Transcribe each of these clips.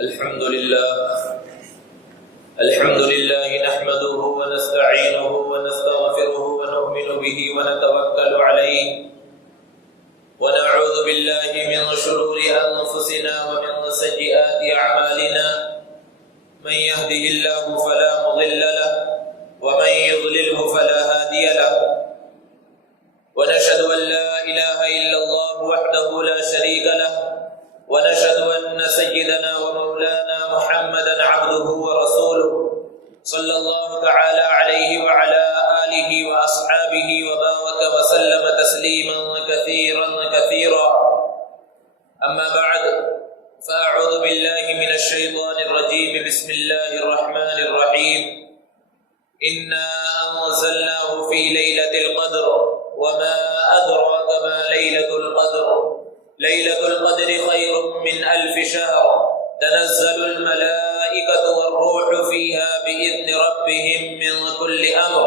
الحمد لله نحمده ونستعينه ونستغفره ونؤمن به ونتوكل عليه ونعوذ بالله من شرور أنفسنا ومن سيئات أعمالنا من يهده الله فلا مضل له ومن يضلله فلا هادي له ونشهد أن لا إله إلا الله وحده لا شريك له ونشهد أن سيدنا ومولانا محمدا عبده ورسوله صلى الله تعالى عليه وعلى آله وأصحابه وبارك وسلم تسليما كثيرا أما بعد فأعوذ بالله من الشيطان الرجيم بسم الله الرحمن الرحيم إنا أنزلناه في ليلة القدر وما أدراك ما ليلة القدر ليلة القدر خير من 1000 شهر تنزل الملائكة والروح فيها بإذن ربهم من كل أمر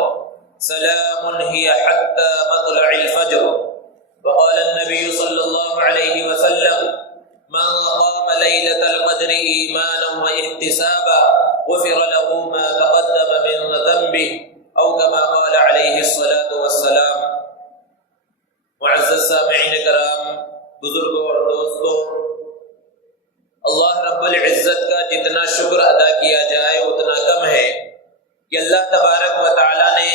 سلام هي حتى مطلع الفجر. وقال النبي صلى الله عليه وسلم من قام ليلة القدر إيمانا واحتسابا غفر له ما تقدم من ذنبه أو كما قال عليه الصلاة والسلام. معزز سامعین کرام، بزرگوں اور دوستوں، اللہ رب العزت کا جتنا شکر ادا کیا جائے اتنا کم ہے کہ اللہ تبارک و تعالی نے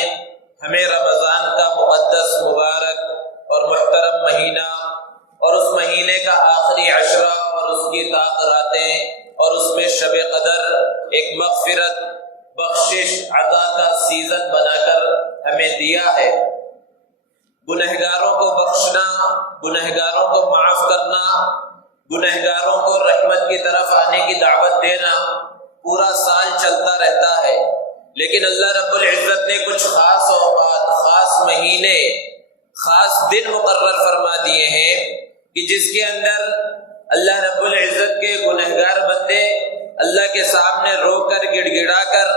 ہمیں رمضان کا مقدس، مبارک اور محترم مہینہ اور اس مہینے کا آخری عشرہ اور اس کی راتیں اور اس میں شب قدر ایک مغفرت، بخشش، عطا کا سیزن بنا کر ہمیں دیا ہے۔ گنہگاروں کو بخشنا، گنہگاروں کو معاف کرنا، گنہگاروں کو رحمت کی طرف آنے کی دعوت دینا پورا سال چلتا رہتا ہے، لیکن اللہ رب العزت نے کچھ خاص اوقات، خاص مہینے، خاص دن مقرر فرما دیے ہیں کہ جس کے اندر اللہ رب العزت کے گنہگار بندے اللہ کے سامنے رو کر، گڑ گڑا کر،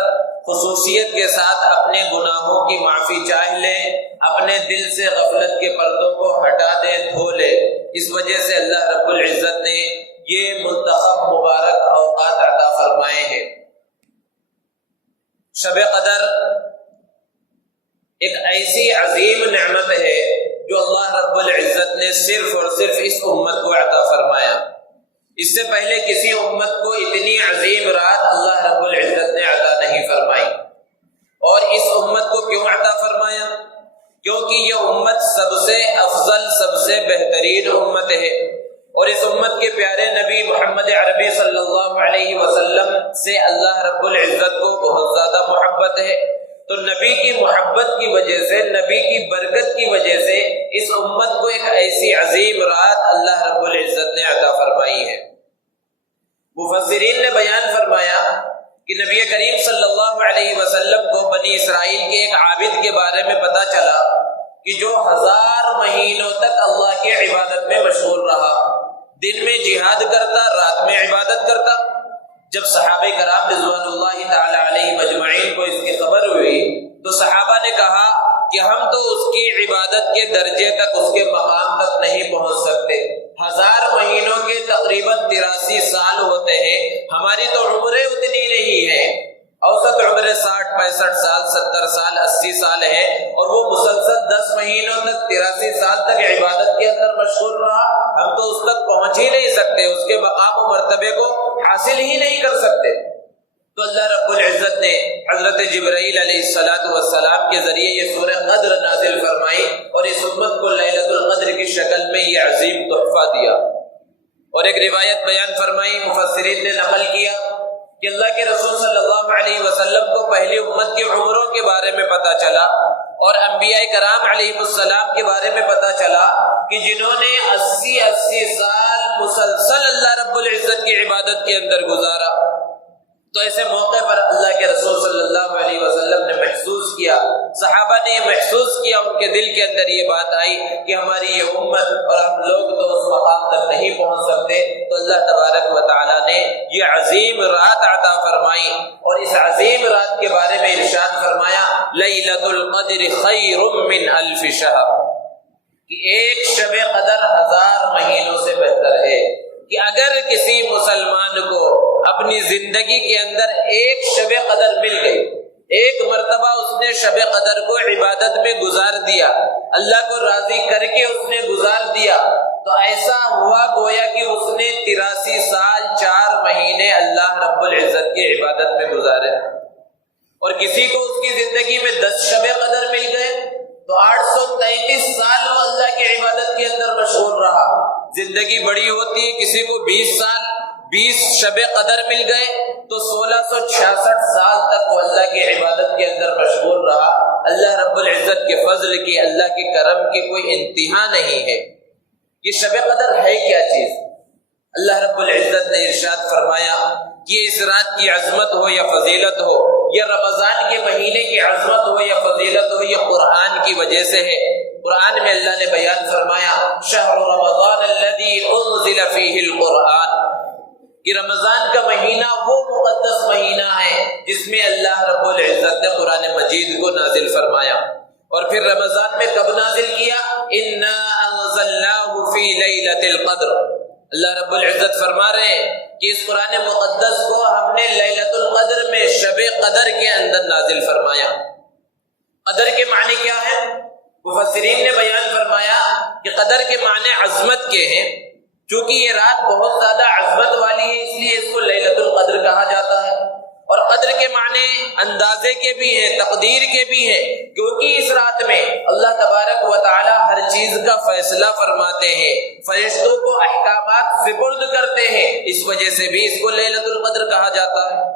خصوصیت کے ساتھ اپنے گناہوں کی معافی چاہ لیں، اپنے دل سے غفلت کے پردوں کو ہٹا دیں، دھو لے۔ اس وجہ سے اللہ رب العزت نے یہ منتخب مبارک اوقات عطا فرمائے ہیں۔ شب قدر ایک ایسی عظیم نعمت ہے جو اللہ رب العزت نے صرف اور صرف اس امت کو عطا فرمایا۔ اس سے پہلے کسی امت کو اتنی عظیم رات اللہ رب العزت نے عطا نہیں فرمائی۔ اور اس امت کو کیوں عطا فرمایا؟ کیونکہ یہ امت سب سے افضل، سب سے بہترین امت ہے، اور اس امت کے پیارے نبی محمد عربی صلی اللہ علیہ وسلم سے اللہ رب العزت کو بہت زیادہ محبت ہے۔ تو نبی کی محبت کی وجہ سے، نبی کی برکت کی وجہ سے اس امت کو ایک ایسی عظیم رات اللہ رب العزت نے عطا فرمائی ہے۔ مفسرین نے بیان فرمایا کہ نبی کریم صلی اللہ علیہ وسلم کو بنی اسرائیل کے ایک عابد کے بارے میں پتا چلا کہ جو 1000 مہینوں تک اللہ کی عبادت میں مشغول رہا، دن میں جہاد کرتا، رات میں عبادت کرتا۔ جب صحابہ کرام رضوان اللہ تعالی علیہ مجمعین کو اس کی خبر ہوئی تو صحابہ نے کہا کہ ہم تو اس کی عبادت کے درجے تک، اس کے مقام تک نہیں پہنچ سکتے۔ 1000 مہینوں کے تقریباً 83 سال ہوتے ہیں، ہماری تو عمریں اتنی نہیں ہیں، اوسط عمریں 60، 65 سال، 70 سال، 80 سال ہے، اور وہ مسلسل 10 مہینوں تک، 83 سال تک عبادت کے اندر مشغول رہا۔ ہم تو اس تک پہنچ ہی نہیں سکتے، اس کے مقام و مرتبے کو حاصل ہی نہیں کر سکتے۔ تو اللہ رب العزت نے حضرت جبرائیل علیہ السلام کے ذریعے یہ سورہ قدر نازل فرمائی اور اس امت کو لیلۃ القدر کی شکل میں یہ عظیم تحفہ دیا۔ اور ایک روایت بیان فرمائی، مفسرین نے نقل کیا کہ اللہ کے رسول صلی اللہ علیہ وسلم کو پہلی امت کی عمروں کے بارے میں پتا چلا اور انبیاء کرام علیہ السلام کے بارے میں پتا چلا کہ جنہوں نے 80 سال مسلسل اللہ رب العزت کی عبادت کے اندر گزارا۔ تو ایسے موقع پر اللہ کے رسول صلی اللہ علیہ وسلم نے محسوس کیا، صحابہ نے یہ محسوس کیا، ان کے دل کے اندر یہ بات آئی کہ ہماری یہ امت اور ہم لوگ تو اس مقام تک نہیں پہنچ سکتے۔ تو اللہ تبارک و تعالی نے یہ عظیم رات عطا فرمائی اور اس عظیم رات کے بارے میں ارشاد فرمایا لیلۃ القدر خیر من 1000 شہر، کہ ایک شب قدر 1000 مہینوں سے بہتر ہے۔ کہ اگر کسی مسلمان کو اپنی زندگی کے اندر ایک شب قدر مل گئی، ایک مرتبہ اس نے شب قدر کو عبادت میں گزار دیا، اللہ کو راضی کر کے اس نے گزار دیا، تو ایسا ہوا گویا کہ اس نے 83 سال 4 مہینے اللہ رب العزت کی عبادت میں گزارے۔ اور کسی کو اس کی زندگی میں 10 شب قدر مل گئے تو 833 سال وہ اللہ کی عبادت کے اندر مشغول رہا۔ زندگی بڑی ہوتی ہے، کسی کو 20 سال 20 شب قدر مل گئے تو 1666 سال تک وہ اللہ کی عبادت کے اندر مشغول رہا۔ اللہ رب العزت کے فضل کی، اللہ کے کرم کی کوئی انتہا نہیں ہے۔ یہ شب قدر ہے کیا چیز؟ اللہ رب العزت نے ارشاد فرمایا کہ یہ اس رات کی عظمت ہو یا فضیلت ہو، یا رمضان کے مہینے کی عظمت ہو یا فضیلت ہو، یہ قرآن کی وجہ سے ہے۔ قرآن میں اللہ نے بیان فرمایا شہر رمضان الذی انزل فیہ القرآن، کہ رمضان کا مہینہ وہ مقدس مہینہ ہے جس میں اللہ رب العزت نے قرآن مجید کو نازل فرمایا۔ اور پھر رمضان میں کب نازل کیا؟ انا انزلناہ فی لیلۃ القدر۔ اللہ رب العزت فرما رہے ہیں کہ اس قرآن مقدس کو ہم نے لیلۃ القدر میں شب قدر کے اندر نازل فرمایا۔ قدر کے معنی کیا ہے؟ مفسرین نے بیان فرمایا کہ قدر کے معنی عظمت کے ہیں، چونکہ یہ رات بہت زیادہ عظمت والی ہے اس لیے اس کو لیلۃ القدر کہا جاتا ہے۔ اور قدر کے معنی اندازے کے بھی ہیں، تقدیر کے بھی ہیں، کیونکہ اس رات میں اللہ تبارک و تعالی ہر چیز کا فیصلہ فرماتے ہیں، فرشتوں کو احکامات سپرد کرتے ہیں، اس وجہ سے بھی اس کو لیلۃ القدر کہا جاتا ہے۔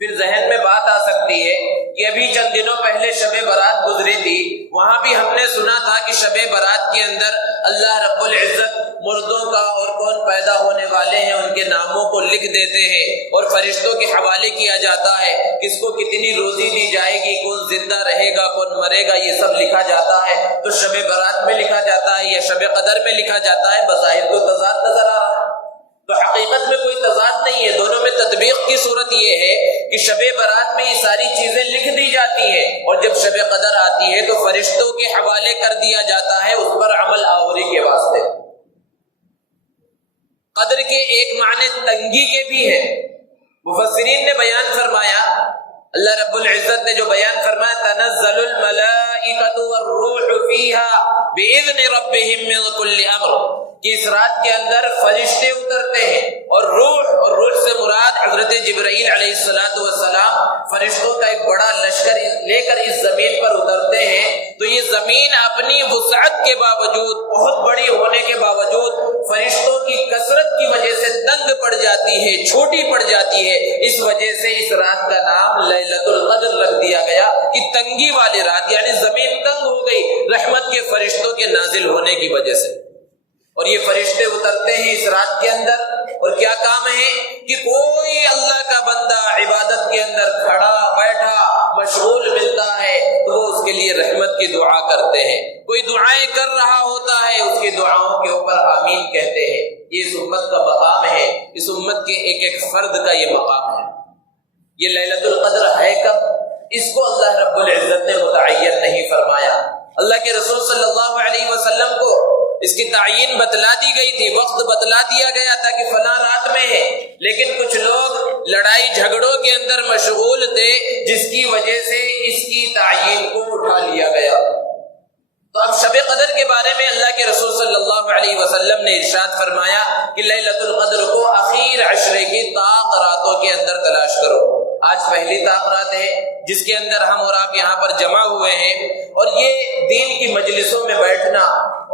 پھر ذہن میں بات آ سکتی ہے کہ ابھی چند دنوں پہلے شب برات گزری تھی، وہاں بھی ہم نے سنا تھا کہ شب برات کے اندر اللہ رب العزت مردوں کا اور کون پیدا ہونے والے ہیں ان کے ناموں کو لکھ دیتے ہیں اور فرشتوں کے حوالے کیا جاتا ہے، کس کو کتنی روزی دی جائے گی، کون زندہ رہے گا کون مرے گا، یہ سب لکھا جاتا ہے۔ تو شب برات میں لکھا جاتا ہے یا شب قدر میں لکھا جاتا ہے، بظاہر تو تضاد نظر آ رہا ہے، تو حقیقت میں کوئی تضاد نہیں ہے، دونوں میں تطبیق کی صورت یہ ہے کہ شب برات میں یہ ساری چیزیں لکھ دی جاتی ہیں، اور جب شب قدر آتی ہے تو فرشتوں کے حوالے کر دیا جاتا ہے اس پر عمل آوری کے واسطے۔ قدر کے ایک معنی تنگی کے بھی ہیں، مفسرین نے بیان فرمایا، اللہ رب العزت نے جو بیان فرمایا تنزل الملائکۃ والروح فیہا بإذن ربہم من کل امر، کہ اس رات کے اندر فرشتے اترتے ہیں اور روح سے مراد حضرت جبرائیل علیہ السلام فرشتوں کا ایک بڑا لشکر لے کر اس زمین پر اترتے ہیں۔ تو یہ زمین اپنی وسعت کے باوجود، بہت بڑی ہونے کے باوجود، فرشتوں کی کثرت کی وجہ سے تنگ پڑ جاتی ہے، چھوٹی پڑ جاتی ہے، اس وجہ سے اس رات کا نام لیلۃ القدر رکھ دیا گیا کہ تنگی والی رات، یعنی زمین تنگ ہو گئی رحمت کے فرشتوں کے نازل ہونے کی وجہ سے۔ اور یہ فرشتے اترتے ہیں اس رات کے اندر، اور کیا کام ہے کہ کوئی اللہ کا بندہ عبادت کے اندر کھڑا بیٹھا مشغول ملتا ہے تو وہ اس کے لیے رحمت کی دعا کرتے ہیں، کوئی دعائیں کر رہا ہوتا ہے اس کی دعاؤں کے اوپر آمین کہتے ہیں۔ یہ اس امت کا مقام ہے، اس امت کے ایک ایک فرد کا یہ مقام ہے۔ یہ لیلۃ القدر ہے کب؟ اس کو اللہ رب العزت نے متعین نہیں فرمایا، اللہ کے رسول صلی اللہ علیہ وسلم کو اس کی تعین بتلا دی گئی تھی، وقت بتلا دیا گیا تھا کہ فلاں رات میں ہے، لیکن کچھ لوگ لڑائی جھگڑوں کے اندر مشغول تھے جس کی وجہ سے اس کی تعین کو اٹھا لیا گیا۔ تو اب شب قدر کے بارے میں اللہ کے رسول صلی اللہ علیہ وسلم نے ارشاد فرمایا کہ لیلۃ القدر کو اخیر عشرے کی طاق راتوں کے اندر تلاش کرو۔ آج پہلی طاق رات ہے جس کے اندر ہم اور آپ یہاں پر جمع ہوئے ہیں، اور یہ دین کی مجلسوں میں بیٹھنا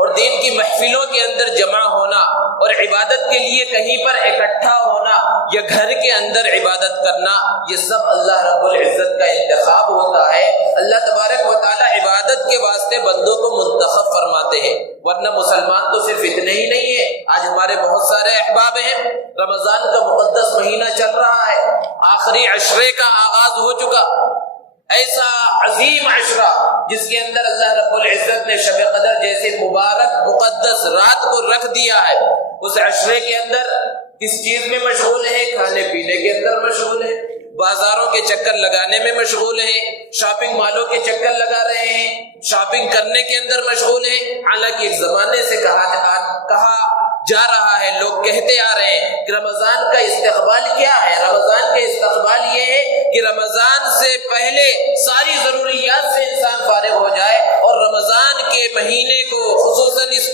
اور دین کی محفلوں کے اندر جمع ہونا اور عبادت کے لیے کہیں پر اکٹھا ہونا یا گھر کے اندر عبادت کرنا، یہ سب اللہ رب العزت کا انتخاب ہوتا ہے۔ اللہ تبارک و تعالی عبادت کے واسطے بندوں کو منتخب فرماتے ہیں، ورنہ مسلمان تو صرف اتنے ہی نہیں ہیں۔ آج ہمارے بہت سارے احباب ہیں، رمضان کا مقدس مہینہ چل رہا ہے، آخری عشرے کا آغاز ہو چکا، ایسا عظیم عشرہ جس کے اندر اللہ رب العزت نے شب قدر جیسے مبارک مقدس رات کو رکھ دیا ہے، اس عشرے کے اندر کس چیز میں مشغول ہے؟ کھانے پینے کے اندر مشغول ہے، بازاروں کے چکر لگانے میں مشغول ہے، شاپنگ مالوں کے چکر لگا رہے ہیں، شاپنگ کرنے کے اندر مشغول ہیں۔ حالانکہ ایک زمانے سے کہا جا رہا ہے، لوگ کہتے آ رہے ہیں کہ رمضان کا استقبال کیا ہے، رمضان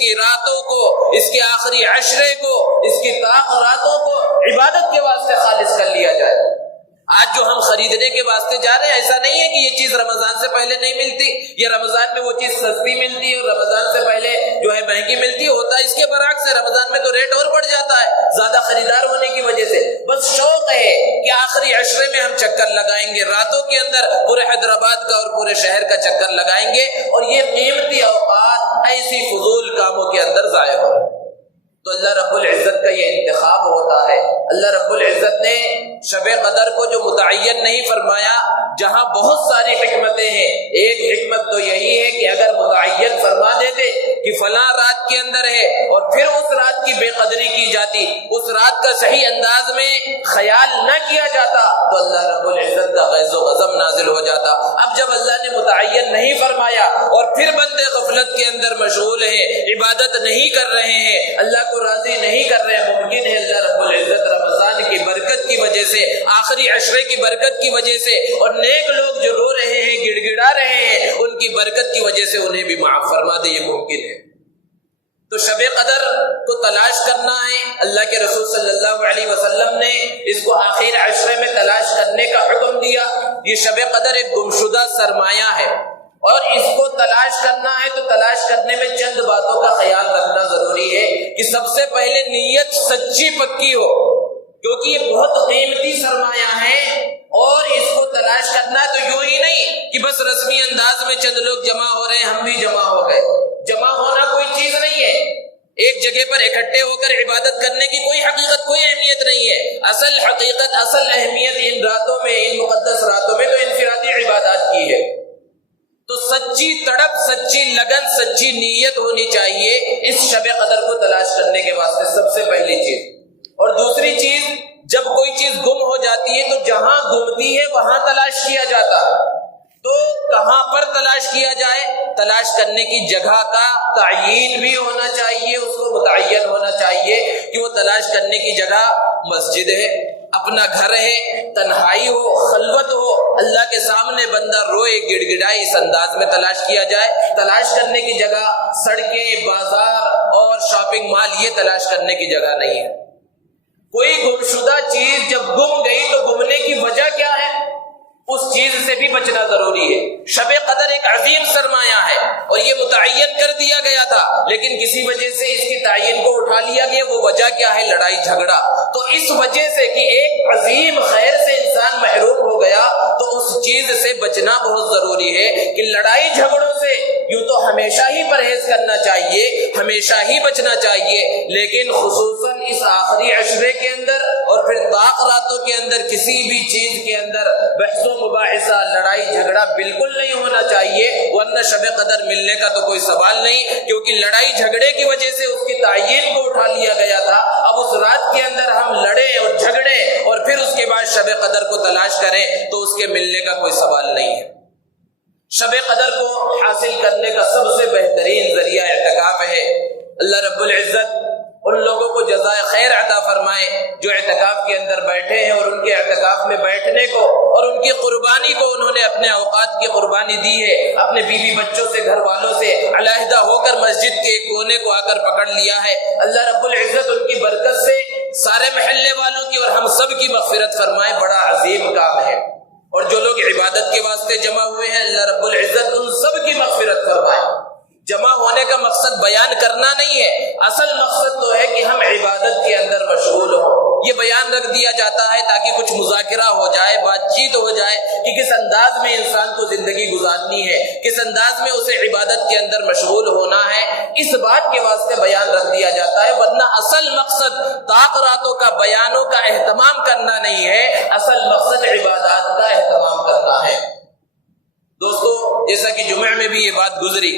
کی راتوں کو، اس کے آخری عشرے کو، اس کی طاق راتوں کو عبادت کے واسطے خالص کر لیا جائے۔ آج جو ہم خریدنے کے واسطے جا رہے ہیں، ایسا نہیں ہے کہ یہ چیز رمضان سے پہلے نہیں ملتی، یہ رمضان میں وہ چیز سستی ملتی ہے اور رمضان سے پہلے جو ہے مہنگی ملتی ہے، ہوتا ہے اس کے برعکس ہے، رمضان میں تو ریٹ اور بڑھ جاتا ہے زیادہ خریدار ہونے کی وجہ سے۔ بس شوق ہے کہ آخری عشرے میں ہم چکر لگائیں گے، راتوں کے اندر پورے حیدرآباد کا اور پورے شہر کا چکر لگائیں گے، اور یہ قیمتی اوقات ایسی فضول کاموں کے اندر ضائع ہو رہے ہیں۔ تو اللہ رب العزت کا یہ انتخاب ہوتا ہے۔ اللہ رب العزت نے شب قدر کو جو متعین نہیں فرمایا، جہاں بہت ساری حکمتیں ہیں، ایک حکمت تو یہی ہے کہ اگر متعین فرما دیتے کہ فلاں رات کے اندر ہے اور پھر اس رات کی بے قدری کی جاتی، اس رات کا صحیح انداز میں خیال نہ کیا جاتا، تو اللہ رب العزت کا غیظ و غضب نازل ہو جاتا۔ اب جب اللہ نے متعین نہیں فرمایا اور پھر بندے غفلت کے اندر مشغول ہیں، عبادت نہیں کر رہے ہیں، اللہ کو راضی نہیں کر رہے ہیں، ممکن ہے اللہ رب العزت رمضان کی برکت کی وجہ سے، آخری عشرے کی برکت کی وجہ سے، اور نیک لوگ جو رو رہے ہیں، گڑ گڑا رہے ہیں، ان کی برکت کی وجہ سے انہیں بھی معاف فرما دے، یہ ممکن ہے۔ تو شب قدر کو تلاش کرنا ہے، اللہ کے رسول صلی اللہ علیہ وسلم نے اس کو آخر عشرے میں تلاش کرنے کا حکم دیا۔ یہ شب قدر ایک گمشدہ سرمایہ ہے، اور اس کو تلاش کرنا ہے تو تلاش کرنے میں چند باتوں کا خیال رکھنا ضروری ہے کہ سب سے پہلے نیت سچی پکی ہو، کیونکہ یہ بہت قیمتی سرمایہ ہے، اور اس کو تلاش کرنا تو یوں ہی نہیں کہ بس رسمی انداز میں چند لوگ جمع ہو رہے ہیں، ہم بھی جمع ہو گئے۔ جمع ہونا کوئی چیز نہیں ہے، ایک جگہ پر اکٹھے ہو کر عبادت کرنے کی کوئی حقیقت، کوئی اہمیت نہیں ہے۔ اصل حقیقت، اصل اہمیت ان راتوں میں، ان مقدس راتوں میں تو انفرادی عبادات کی ہے۔ تو سچی تڑپ، سچی لگن، سچی نیت ہونی چاہیے اس شب قدر کو تلاش کرنے کے واسطے، سب سے پہلی چیز۔ اور دوسری چیز، جب کوئی چیز گم ہو جاتی ہے تو جہاں گمتی ہے وہاں تلاش کیا جاتا ہے، تو کہاں پر تلاش کیا جائے؟ تلاش کرنے کی جگہ کا تعیین بھی ہونا چاہیے، اس کو متعین ہونا چاہیے کہ وہ تلاش کرنے کی جگہ مسجد ہے، اپنا گھر ہے، تنہائی ہو، خلوت ہو، اللہ کے سامنے بندہ روئے گڑ گڑائے، اس انداز میں تلاش کیا جائے۔ تلاش کرنے کی جگہ سڑکیں، بازار اور شاپنگ مال، یہ تلاش کرنے کی جگہ نہیں ہے۔ کوئی گمشدہ چیز جب گم گئی تو گمنے کی وجہ کیا ہے، اس چیز سے بھی بچنا ضروری ہے۔ شب قدر ایک عظیم سرمایہ ہے اور یہ متعین کر دیا گیا تھا، لیکن کسی وجہ سے اس کی تعین کو اٹھا لیا گیا۔ وہ وجہ کیا ہے؟ لڑائی جھگڑا۔ تو اس وجہ سے کہ ایک عظیم خیر سے انسان محروم ہو گیا، تو اس چیز سے بچنا بہت ضروری ہے کہ لڑائی جھگڑوں سے یوں تو ہمیشہ ہی پرہیز کرنا چاہیے، ہمیشہ ہی بچنا چاہیے، لیکن خصوصاً اس آخری عشرے کے اندر اور پھر طاق راتوں کے اندر کسی بھی چیز کے اندر بحث و مباحثہ، لڑائی جھگڑا بالکل نہیں ہونا چاہیے، ورنہ شب قدر ملنے کا تو کوئی سوال نہیں، کیونکہ لڑائی جھگڑے کی وجہ سے اس کی تعین کو اٹھا لیا گیا تھا۔ اب اس رات کے اندر ہم لڑیں اور جھگڑیں اور پھر اس کے بعد شب قدر کو تلاش کریں تو اس کے ملنے کا کوئی سوال نہیں ہے۔ شب قدر کو حاصل کرنے کا سب سے بہترین ذریعہ اعتکاف ہے۔ اللہ رب العزت ان لوگوں کو جزائے خیر عطا فرمائے جو اعتکاف کے اندر بیٹھے ہیں، اور ان کے اعتکاف میں بیٹھنے کو اور ان کی قربانی کو انہوں نے اپنے اوقات کی قربانی دی ہے، اپنے بیوی بچوں سے، گھر والوں سے علیحدہ ہو کر مسجد کے ایک کونے کو آ کر پکڑ لیا ہے۔ اللہ رب العزت ان کی برکت سے سارے محلے والوں کی اور ہم سب کی مغفرت فرمائے، بڑا عظیم کام ہے۔ اور جو لوگ عبادت کے واسطے جمع ہوئے ہیں، اللہ رب العزت ان سب کی مغفرت فرمائے۔ جمع ہونے کا مقصد بیان کرنا نہیں ہے، اصل مقصد تو ہے کہ ہم عبادت کے اندر مشغول ہوں۔ یہ بیان رکھ دیا جاتا ہے تاکہ کچھ مذاکرہ ہو جائے، بات چیت ہو جائے کہ کس انداز میں انسان کو زندگی گزارنی ہے، کس انداز میں اسے عبادت کے اندر مشغول ہونا ہے، اس بات کے واسطے بیان رکھ دیا جاتا ہے، ورنہ اصل مقصد طاق راتوں کا، بیانوں کا اہتمام کرنا نہیں ہے، اصل مقصد عبادات کا اہتمام کرنا ہے۔ دوستو، جیسا کہ جمعہ میں بھی یہ بات گزری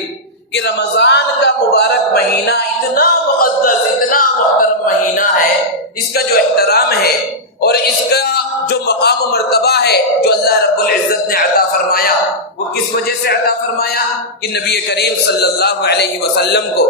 کہ رمضان کا مبارک مہینہ اتنا مقدس، اتنا محترم مہینہ ہے، اس کا جو احترام ہے اور اس کا جو مقام و مرتبہ ہے جو اللہ رب العزت نے عطا فرمایا، وہ کس وجہ سے عطا فرمایا کہ نبی کریم صلی اللہ علیہ وسلم کو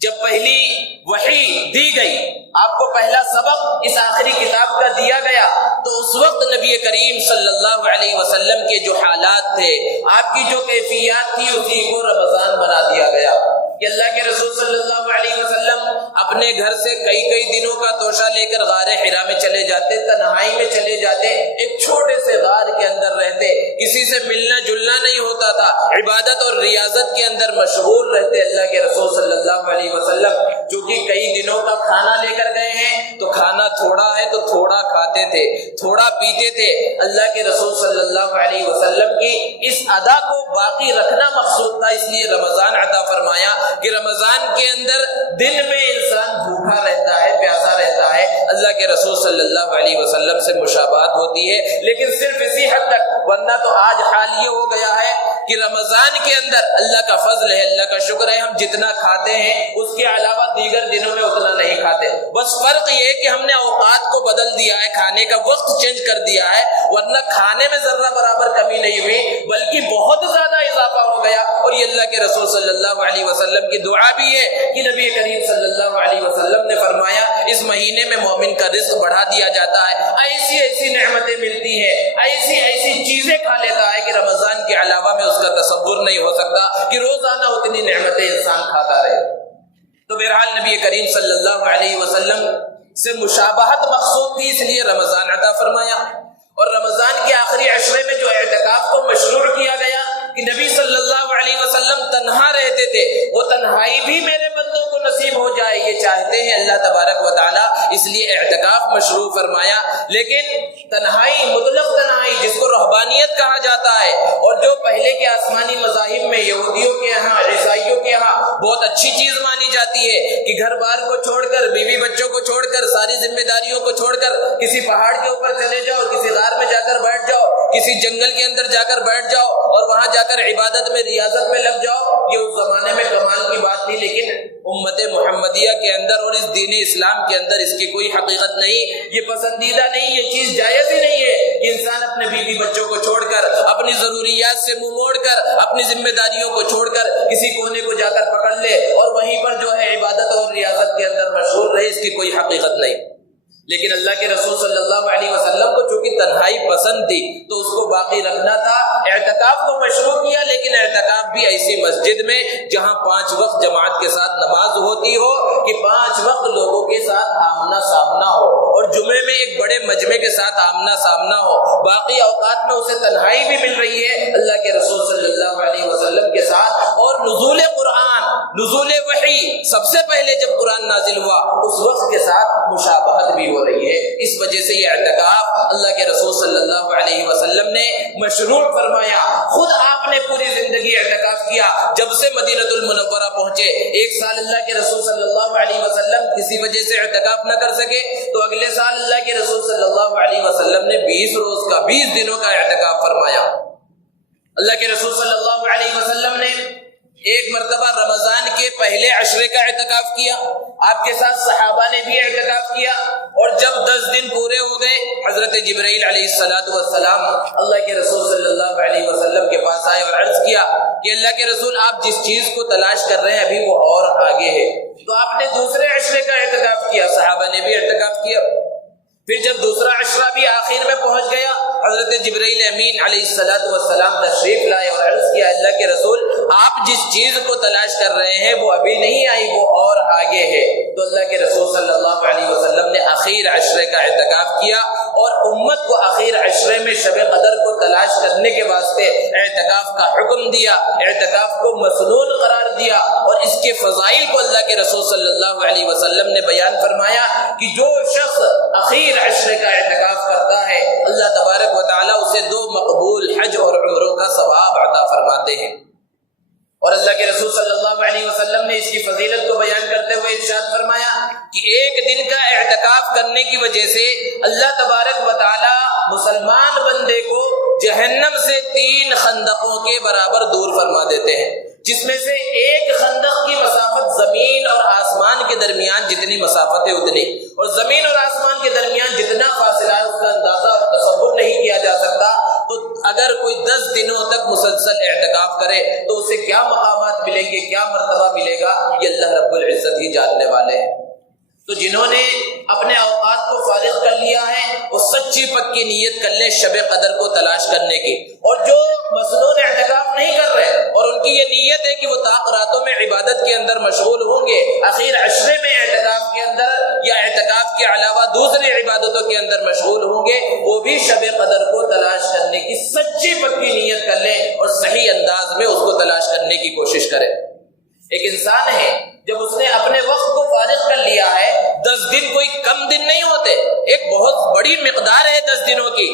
جب پہلی وحی دی گئی، آپ کو پہلا سبق اس آخری کتاب کا دیا گیا تو اس وقت نبی کریم صلی اللہ علیہ وسلم کے جو حالات تھے، آپ کی جو کیفیات تھی، اسی کو رمضان بنا دیا گیا کہ اللہ کے رسول صلی اللہ علیہ وسلم اپنے گھر سے کئی دنوں کا توشہ لے کر غار حرا میں چلے جاتے، تنہائی میں چلے جاتے، ایک چھوٹے سے غار کے اندر رہتے، کسی سے ملنا جلنا نہیں ہوتا تھا، عبادت اور ریاضت کے اندر مشغول رہتے اللہ کے رسول صلی اللہ علیہ وسلم۔ چونکہ کئی دنوں کا کھانا لے کر گئے ہیں تو کھانا تھوڑا ہے تو تھوڑا کھاتے تھے، تھوڑا پیتے تھے۔ اللہ کے رسول صلی اللہ علیہ وسلم کی اس ادا کو باقی رکھنا مقصود تھا، اس لیے رمضان عطا فرمایا کہ رمضان کے اندر دن میں انسان بھوکا رہتا ہے، پیاسا رہتا ہے، اللہ کے رسول صلی اللہ علیہ وسلم سے مشابہت ہوتی ہے، لیکن صرف اسی حد تک، ورنہ تو آج حال یہ ہو گیا ہے کہ رمضان کے اندر اللہ کا فضل ہے، اللہ کا شکر ہے، ہم جتنا کھاتے ہیں اس کے علاوہ دیگر دنوں میں اتنا نہیں کھاتے، بس فرق یہ ہے کہ ہم نے اوقات کو بدل دیا ہے، کھانے کا وقت چینج کر دیا ہے، ورنہ کھانے میں ذرہ برابر کمی نہیں ہوئی بلکہ بہت زیادہ اضافہ ہو گیا۔ اور یہ اللہ کے رسول صلی اللہ علیہ وسلم کی دعا بھی ہے کہ نبی کریم صلی اللہ علیہ وسلم نے فرمایا اس مہینے میں مومن کا رزق بڑھا دیا جاتا ہے، ایسی نعمتیں ملتی ہیں، ایسی چیزیں کھا لیتا ہے کہ رمضان کے علاوہ میں اس کا تصور نہیں ہو سکتا کہ روزانہ اتنی نعمتیں انسان کھاتا رہے۔ تو بہرحال نبی کریم صلی اللہ علیہ وسلم سے مشابہت مقصود تھی، اس لیے رمضان عطا فرمایا۔ اور رمضان کے آخری عشرے میں جو اعتکاف کو مشروع کیا گیا کہ نبی صلی اللہ علیہ وسلم تنہا رہتے تھے، وہ تنہائی بھی میرے بندوں کو نصیب ہو جائے، یہ چاہتے ہیں اللہ تبارک و تعالی، اس لیے اعتکاف مشروع فرمایا۔ لیکن تنہائی، مطلق تنہائی جس کو رہبانیت کہا جاتا ہے، اور جو پہلے کے آسمانی مذاہب میں یہودیوں کے ہاں، عیسائیوں کے ہاں بہت اچھی چیز مانی جاتی ہے کہ گھر بار کو چھوڑ کر، بیوی بچوں کو چھوڑ کر، ساری ذمہ داریوں کو چھوڑ کر کسی پہاڑ کے اوپر چلے جاؤ، کسی غار میں جا کر بیٹھ جاؤ، کسی جنگل کے اندر جا کر بیٹھ جاؤ اور وہاں جا کر عبادت میں، ریاضت میں لگ جاؤ، یہ اس زمانے میں کمال کی بات تھی، لیکن امت محمدیہ کے اندر اور اس دین اسلام کے اندر اس کی کوئی حقیقت نہیں، یہ پسندیدہ نہیں، یہ چیز جائز ہی نہیں ہے کہ انسان اپنے بیوی بچوں کو چھوڑ کر، اپنی ضروریات سے منہ موڑ کر، اپنی ذمہ داریوں کو چھوڑ کر کسی کونے کو جا کر پکڑ لے اور وہیں پر جو ہے عبادت اور ریاضت کے اندر مشغول رہے، اس کی کوئی حقیقت نہیں۔ لیکن اللہ کے رسول صلی اللہ علیہ وسلم کو چونکہ تنہائی پسند تھی تو اس کو باقی رکھنا تھا، اعتکاف کو مشروع کیا، لیکن اعتکاف بھی ایسی مسجد میں جہاں 5 وقت جماعت کے ساتھ نماز ہوتی ہو، کہ 5 وقت لوگوں کے ساتھ آمنا سامنا ہو، اور جمعے میں ایک بڑے مجمع کے ساتھ آمنا سامنا ہو، باقی اوقات میں اسے تنہائی بھی مل رہی ہے اللہ کے رسول صلی اللہ علیہ وسلم کے ساتھ۔ اور نزول قرآن، نزول وحی، سب سے پہلے جب قرآن نازل ہوا اس وقت کے ساتھ مشابہت بھی ہو رہی ہے، اس وجہ سے یہ اعتکاف اللہ کے رسول صلی اللہ علیہ وسلم نے مشروع فرمایا۔ خود آپ نے پوری زندگی اعتکاف کیا، جب سے مدینہ المنورہ پہنچے 1 سال اللہ کے رسول صلی اللہ علیہ وسلم کسی وجہ سے اعتکاف نہ کر سکے تو اگلے سال اللہ کے رسول صلی اللہ علیہ وسلم نے 20 روز کا، 20 دنوں کا اعتکاف فرمایا۔ اللہ کے رسول صلی اللہ علیہ وسلم نے ایک مرتبہ رمضان کے پہلے عشرے کا اعتکاف کیا، آپ کے ساتھ صحابہ نے بھی اعتکاف کیا، اور جب 10 دن پورے ہو گئے حضرت جبرائیل علیہ السلام اللہ کے رسول صلی اللہ علیہ وسلم کے پاس آئے اور عرض کیا کہ اللہ کے رسول آپ جس چیز کو تلاش کر رہے ہیں ابھی وہ اور آگے ہے۔ تو آپ نے دوسرے عشرے کا اعتکاف کیا، صحابہ نے بھی اعتکاف کیا۔ پھر جب دوسرا عشرہ بھی آخر میں پہنچ گیا، حضرت جبرائیل امین علیہ السلام تشریف لائے اور عرض کیا اللہ کے رسول آپ جس چیز کو تلاش کر رہے ہیں وہ ابھی نہیں آئی، وہ اور آگے ہے۔ تو اللہ کے رسول صلی اللہ علیہ وسلم نے اخیر عشرے کا اعتکاف کیا اور امت کو اخیر عشرے میں شب قدر کو تلاش کرنے کے واسطے اعتکاف کا حکم دیا، اعتکاف کو مسنون قرار دیا، اور اس کے فضائل کو اللہ کے رسول صلی اللہ علیہ وسلم نے بیان فرمایا کہ جو شخص اخیر عشرے کا اعتکاف کرتا ہے اللہ تبارک و تعالیٰ اسے 2 مقبول حج اور عمروں کا ثواب عطا فرماتے ہیں۔ اور اللہ کے رسول صلی اللہ علیہ وسلم نے اس کی فضیلت کو بیان کرتے ہوئے ارشاد فرمایا کہ ایک دن کا اعتکاف کرنے کی وجہ سے اللہ تبارک و تعالی مسلمان بندے کو جہنم سے 3 خندقوں کے برابر دور فرما دیتے ہیں، جس میں سے ایک خندق کی مسافت زمین اور آسمان کے درمیان جتنی مسافت ہے اتنی، اور زمین اور آسمان کے درمیان جتنا فاصلہ ہے اس کا اندازہ اور تصور نہیں کیا جا سکتا۔ تو اگر کوئی 10 دنوں تک مسلسل اعتکاف کرے تو اسے کیا مقامات ملیں گے، کیا مرتبہ ملے گا، یہ اللہ رب العزت ہی جاننے والے ہیں۔ تو جنہوں نے اپنے اوقات کو فارغ کر لیا ہے وہ سچی پکی نیت کر لیں شب قدر کو تلاش کرنے کی، اور جو مسنون اعتکاف نہیں کر رہے اور ان کی یہ نیت ہے کہ وہ طاق راتوں میں عبادت کے اندر مشغول ہوں گے، اخیر عشرے میں اعتکاف کے اندر یا اعتکاف کے علاوہ دوسری عبادتوں کے اندر مشغول ہوں گے، وہ بھی شب قدر کو تلاش کرنے کی سچی پکی نیت کر لیں اور صحیح انداز میں اس کو تلاش کرنے کی کوشش کریں۔ ایک انسان ہے جب اس نے اپنے وقت کو فارغ کر لیا ہے، 10 دن کوئی کم دن نہیں ہوتے، ایک بہت بڑی مقدار ہے 10 دنوں کی،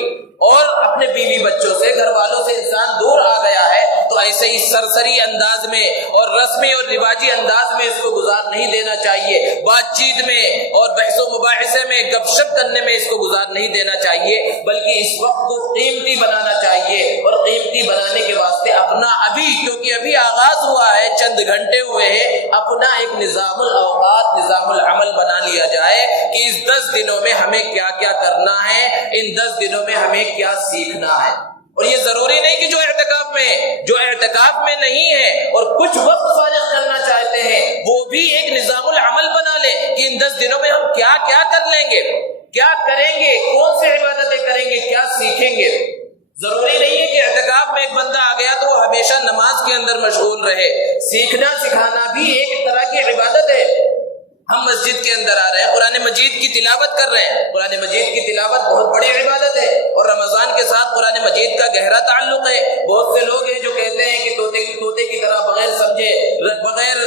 اور اپنے بیوی بچوں سے گھر والوں سے انسان دور آ گیا ہے، تو ایسے ہی سرسری انداز میں اور رسمی اور رواجی انداز میں اس کو گزار نہیں دینا چاہیے، بات چیت میں اور بحث و مباحثے میں گپ شپ کرنے میں اس کو گزار نہیں دینا چاہیے، بلکہ اس وقت کو قیمتی بنانا چاہیے، اور قیمتی بنانے کے واسطے اپنا کیونکہ ابھی آغاز ہوا ہے، چند گھنٹے ہوئے ہیں، اپنا ایک نظام الاوقات، نظام العمل بنا لیا جائے کہ اس 10 دنوں میں ہمیں کیا کیا کرنا ہے، ان 10 دنوں میں ہمیں کیا سیکھنا ہے۔ اور یہ ضروری نہیں کہ جو اعتکاف میں نہیں ہے اور کچھ وقت فارغ کرنا چاہتے ہیں وہ بھی ایک نظام العمل بنا لے کہ ان 10 دنوں میں ہم کیا کیا کر لیں گے، کیا کریں گے، کون سی عبادتیں کریں گے، کیا سیکھیں گے۔ ضروری نہیں ہے کہ اعتکاف میں ایک بندہ آ گیا تو وہ ہمیشہ نماز کے اندر مشغول رہے، سیکھنا سکھانا بھی ایک طرح کی عبادت ہے۔ ہم مسجد کے اندر آ رہے ہیں، قرآن مجید کی تلاوت کر رہے ہیں، قرآن مجید کی تلاوت بہت بڑی عبادت ہے، اور رمضان کے ساتھ قرآن مجید کا گہرا تعلق ہے۔ بہت سے لوگ ہیں جو کہتے ہیں کہ طوطے کی طرح بغیر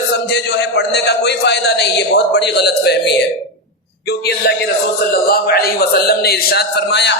سمجھے جو ہے پڑھنے کا کوئی فائدہ نہیں، یہ بہت بڑی غلط فہمی ہے، کیونکہ اللہ کے رسول صلی اللہ علیہ وسلم نے ارشاد فرمایا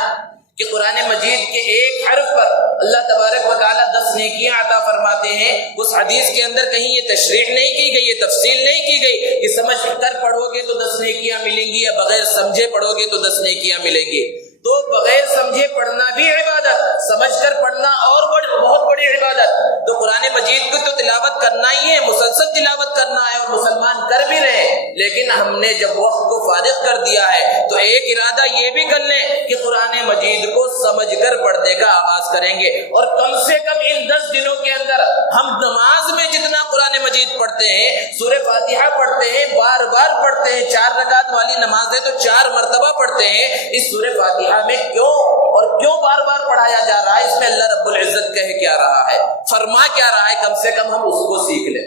کہ قرآن مجید کے ایک حرف پر اللہ تبارک و تعالیٰ 10 نیکیاں عطا فرماتے ہیں۔ اس حدیث کے اندر کہیں یہ تشریح نہیں کی گئی، یہ تفصیل نہیں کی گئی کہ سمجھ کر پڑھو گے تو 10 نیکیاں ملیں گی یا بغیر سمجھے پڑھو گے تو 10 نیکیاں ملیں گی۔ تو بغیر سمجھے پڑھنا بھی عبادت، سمجھ کر پڑھنا اور بہت بڑی عبادت۔ تو قرآن مجید کو تو تلاوت کرنا ہی ہے، مسلسل تلاوت کرنا ہے، اور مسلمان کر بھی رہے ہیں، لیکن ہم نے جب وقت کو فارغ کر دیا ہے تو ایک ارادہ یہ بھی کر لیں کہ قرآن مجید کو سمجھ کر پڑھنے کا آغاز کریں گے، اور کم سے کم ان 10 دنوں کے اندر ہم نماز میں جتنا قرآن مجید پڑھتے ہیں، سورہ فاتحہ پڑھتے ہیں، بار بار پڑھتے ہیں، 4 رکعت والی نماز ہے تو 4 مرتبہ پڑھتے ہیں، اس سورہ فاتحہ میں کیوں بار بار پڑھایا جا رہا ہے، اس میں اللہ رب العزت کہہ کیا رہا ہے، فرما کیا رہا ہے، کم سے کم ہم اس کو سیکھ لیں۔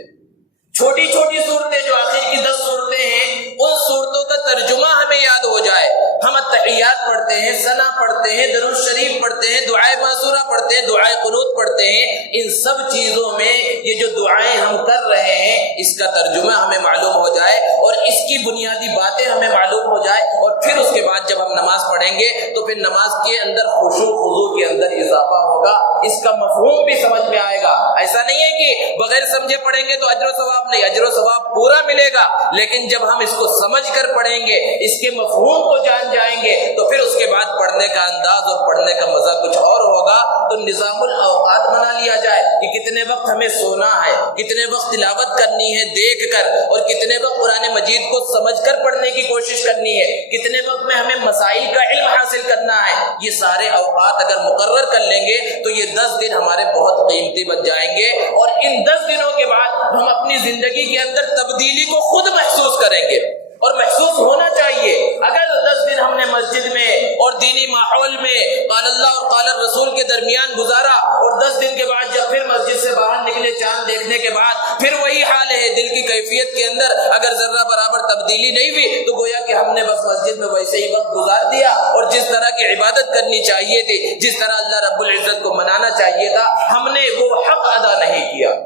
چھوٹی چھوٹی صورتیں جو آخر کی 10 صورتیں ہیں، ان صورتوں کا ترجمہ ہمیں یاد ہو جائے۔ ہم التحیات پڑھتے ہیں، ثنا پڑھتے ہیں، درود شریف پڑھتے ہیں، دعائے معصورہ پڑھتے ہیں، دعائے قنوت پڑھتے ہیں، ان سب چیزوں میں یہ جو دعائیں ہم کر رہے ہیں اس کا ترجمہ ہمیں معلوم ہو جائے اور اس کی بنیادی باتیں ہمیں معلوم ہو جائے، اور پھر اس کے بعد جب ہم نماز پڑھیں گے تو پھر نماز کے اندر خشوع خضوع کے اندر اضافہ ہوگا، اس کا مفہوم بھی سمجھ میں آئے گا۔ ایسا نہیں ہے کہ بغیر سمجھے پڑھیں گے تو اجر و ثواب نہیں، اجر و ثواب پورا ملے گا، لیکن جب ہم اس کو سمجھ کر پڑھیں گے، اس کے مفہوم کو جان جائیں گے، تو پھر اس کے بعد پڑھنے کا انداز اور پڑھنے کا مزہ کچھ اور ہوگا۔ تو نظام الاوقات بنا لیا جائے کہ کتنے وقت ہمیں سونا ہے، کتنے وقت تلاوت کرنی ہے دیکھ کر، اور کتنے وقت قرآن مجید کو سمجھ کر پڑھنے کی کوشش کرنی ہے، کتنے وقت میں ہمیں مسائل کا علم حاصل کرنا ہے۔ یہ سارے اوقات اگر مقرر کر لیں گے تو یہ 10 دن ہمارے بہت قیمتی بن جائیں گے، اور ان 10 دنوں کے بعد ہم اپنی زندگی کے اندر تبدیلی کو خود محسوس کریں گے، اور محسوس ہونا چاہیے۔ اگر 10 دن ہم نے مسجد میں اور دینی ماحول میں قال اللہ اور قال الرسول کے درمیان گزارا، اور 10 دن کے بعد جب پھر مسجد سے باہر نکلے چاند دیکھنے کے بعد پھر وہی حال ہے، دل کی کیفیت کے اندر اگر ذرہ برابر تبدیلی نہیں ہوئی تو گویا کہ ہم نے بس مسجد میں ویسے ہی وقت گزار دیا، اور جس طرح کی عبادت کرنی چاہیے تھی، جس طرح اللہ رب العزت کو منانا چاہیے تھا، ہم نے وہ حق ادا نہیں کیا۔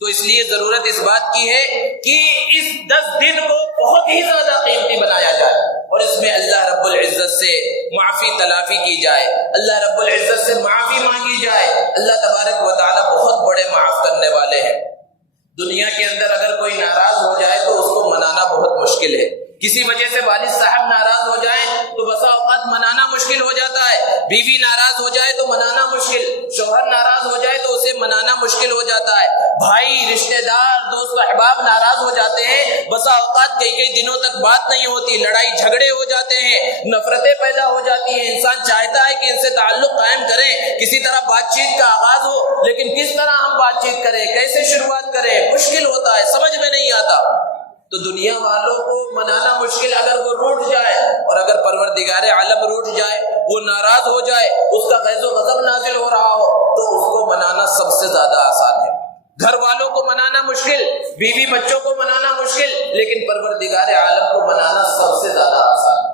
تو اس لیے ضرورت اس بات کی ہے کہ اس 10 دن کو بہت ہی زیادہ قیمتی بنایا جائے، اور اس میں اللہ رب العزت سے معافی تلافی کی جائے، اللہ رب العزت سے معافی مانگی جائے۔ اللہ تبارک و تعالی بہت بڑے معاف کرنے والے ہیں۔ دنیا کے اندر اگر کوئی ناراض ہو جائے تو اس کو منانا بہت مشکل ہے۔ کسی وجہ سے والد صاحب ناراض ہو جائیں تو بسا اوقات منانا مشکل ہو جاتا ہے، بیوی ناراض ہو جائے تو منانا مشکل، شوہر ناراض ہو جائے تو اسے منانا مشکل ہو جاتا ہے، بھائی رشتہ دار دوست احباب ناراض ہو جاتے ہیں، بسا اوقات کئی دنوں تک بات نہیں ہوتی، لڑائی جھگڑے ہو جاتے ہیں، نفرتیں پیدا ہو جاتی ہیں، انسان چاہتا ہے کہ ان سے تعلق قائم کریں، کسی طرح بات چیت کا آغاز ہو، لیکن کس طرح ہم بات چیت کریں، کیسے شروعات کریں، مشکل ہوتا ہے، سمجھ میں نہیں آتا۔ تو دنیا والوں کو منانا مشکل مشکل اگر وہ روٹھ جائے، اور اگر پروردگار عالم روٹھ جائے، وہ ناراض ہو جائے، اس کا غیظ و غضب نازل ہو رہا ہو، تو اس کو منانا سب سے زیادہ آسان ہے۔ گھر والوں کو منانا مشکل، بیوی بچوں کو منانا مشکل، لیکن پروردگار عالم کو منانا سب سے زیادہ آسان ہے۔